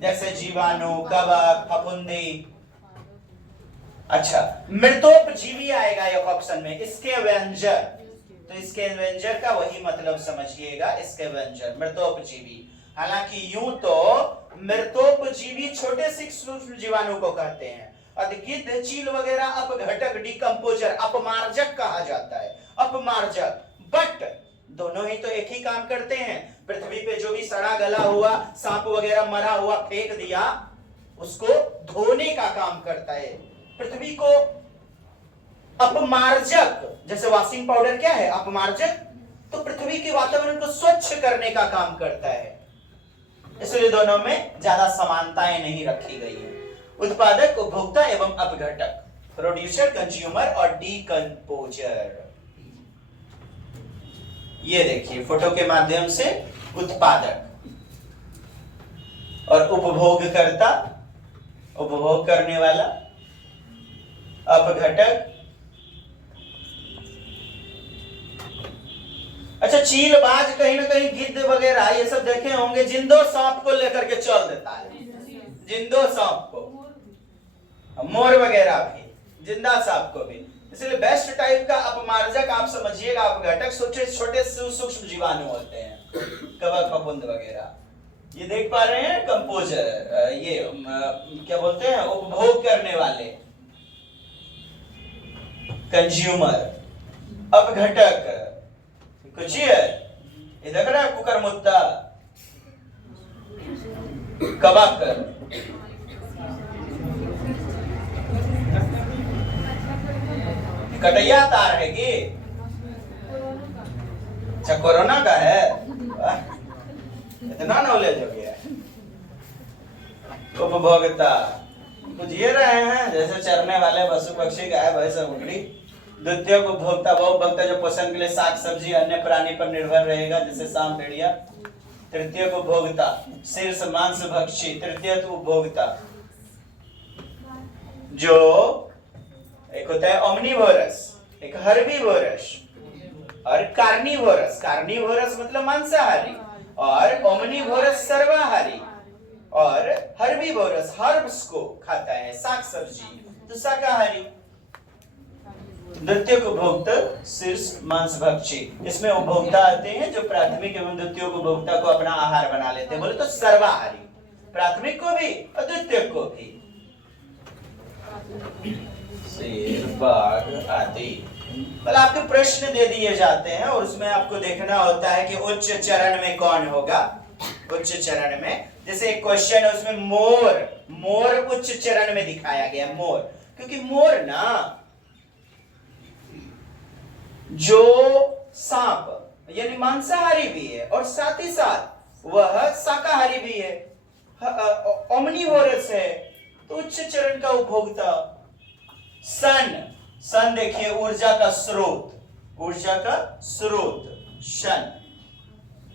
जैसे जीवाणु, कवक, फफूंदी। अच्छा, मृतोपजीवी आएगा एक ऑप्शन में, स्कैवेंजर। तो स्कैवेंजर का वही मतलब समझिएगा, स्कैवेंजर, मृतोपजीवी। हालांकि यूं तो मृतोपजीवी छोटे सूक्ष्म जीवाणु को कहते हैं, और गिद्ध, चील वगैरह अपघटक, डिकम्पोजर, अपमार्जक कहा जाता है, अपमार्जक। बट दोनों ही तो एक ही काम करते हैं। पृथ्वी पे जो भी सड़ा गला हुआ सांप वगैरह मरा हुआ फेंक दिया, उसको धोने का काम करता है। पृथ्वी को अपमार्जक, जैसे वॉशिंग पाउडर क्या है, अपमार्जक, तो पृथ्वी के वातावरण को स्वच्छ करने का काम करता है। इसलिए दोनों में ज्यादा समानताएं नहीं रखी गई है। उत्पादक, उपभोक्ता एवं अपघटक, प्रोड्यूसर, कंज्यूमर और डीकंपोजर। ये देखिए फोटो के माध्यम से उत्पादक और उपभोगकर्ता, उपभोग करने वाला, अपघटक। अच्छा, चीलबाज कहीं ना कहीं गिद्ध वगैरह ये सब देखे होंगे, जिंदो सांप को लेकर के चल देता है, जिंदो सांप को, मोर वगैरह भी, जिंदा सांप को भी। इसलिए बेस्ट टाइप का अपमार्जक आप समझिएगा, अपघटक छोटे छोटे सूक्ष्म जीवाणु होते हैं, कवक, फफूंद वगैरह। ये देख पा रहे हैं, कंपोजर, ये क्या बोलते हैं, उपभोग करने वाले, कंज्यूमर, अपघटक, कुछ ये देख रहे हैं, कुकरमुत्ता, कवक। कटैया तार है कि अच्छा कोरोना का है, इतना नॉलेज हो गया। उपभोक्ता कुछ ये रहे हैं, जैसे चरने वाले पशु पक्षी, गाय भैंस बकरी। द्वितीय उपभोक्ता, वो उपभोक्ता जो पोषण के लिए साग सब्जी अन्य प्राणी पर निर्भर रहेगा, जैसे सांप, भेड़िया। तृतीय उपभोक्ता शीर्ष मांस भक्षी। तृतीय उपभोक्ता जो एक होता है ओमनीवोरस, एक हर्बीवोरस और कार्निवोरस। कार्निवोरस मतलब मांसाहारी, और ओमनीवोरस सर्वाहारी, और हर्बीवोरस हर्ब्स को खाता है, साग सब्जी, तो शाकाहारी। द्वितीय उपभोक्ता शीर्ष मांस भक्षी। इसमें उपभोक्ता आते हैं जो प्राथमिक एवं द्वितीय उपभोक्ता को अपना आहार बना लेते हैं, बोले तो सर्वाहारी, प्राथमिक को भी और द्वितीय को भी। शेर, बाघ आदि। मतलब आपके प्रश्न दे दिए जाते हैं और उसमें आपको देखना होता है कि उच्च चरण में कौन होगा। उच्च चरण में जैसे एक क्वेश्चन है, उसमें मोर, मोर उच्च चरण में दिखाया गया, मोर, क्योंकि मोर ना जो सांप यानी मांसाहारी भी है और साथ ही साथ वह शाकाहारी भी है, ओमनीवोरस है, तो उच्च चरण का उपभोक्ता। सन, सन देखिए ऊर्जा का स्रोत, ऊर्जा का स्रोत सन।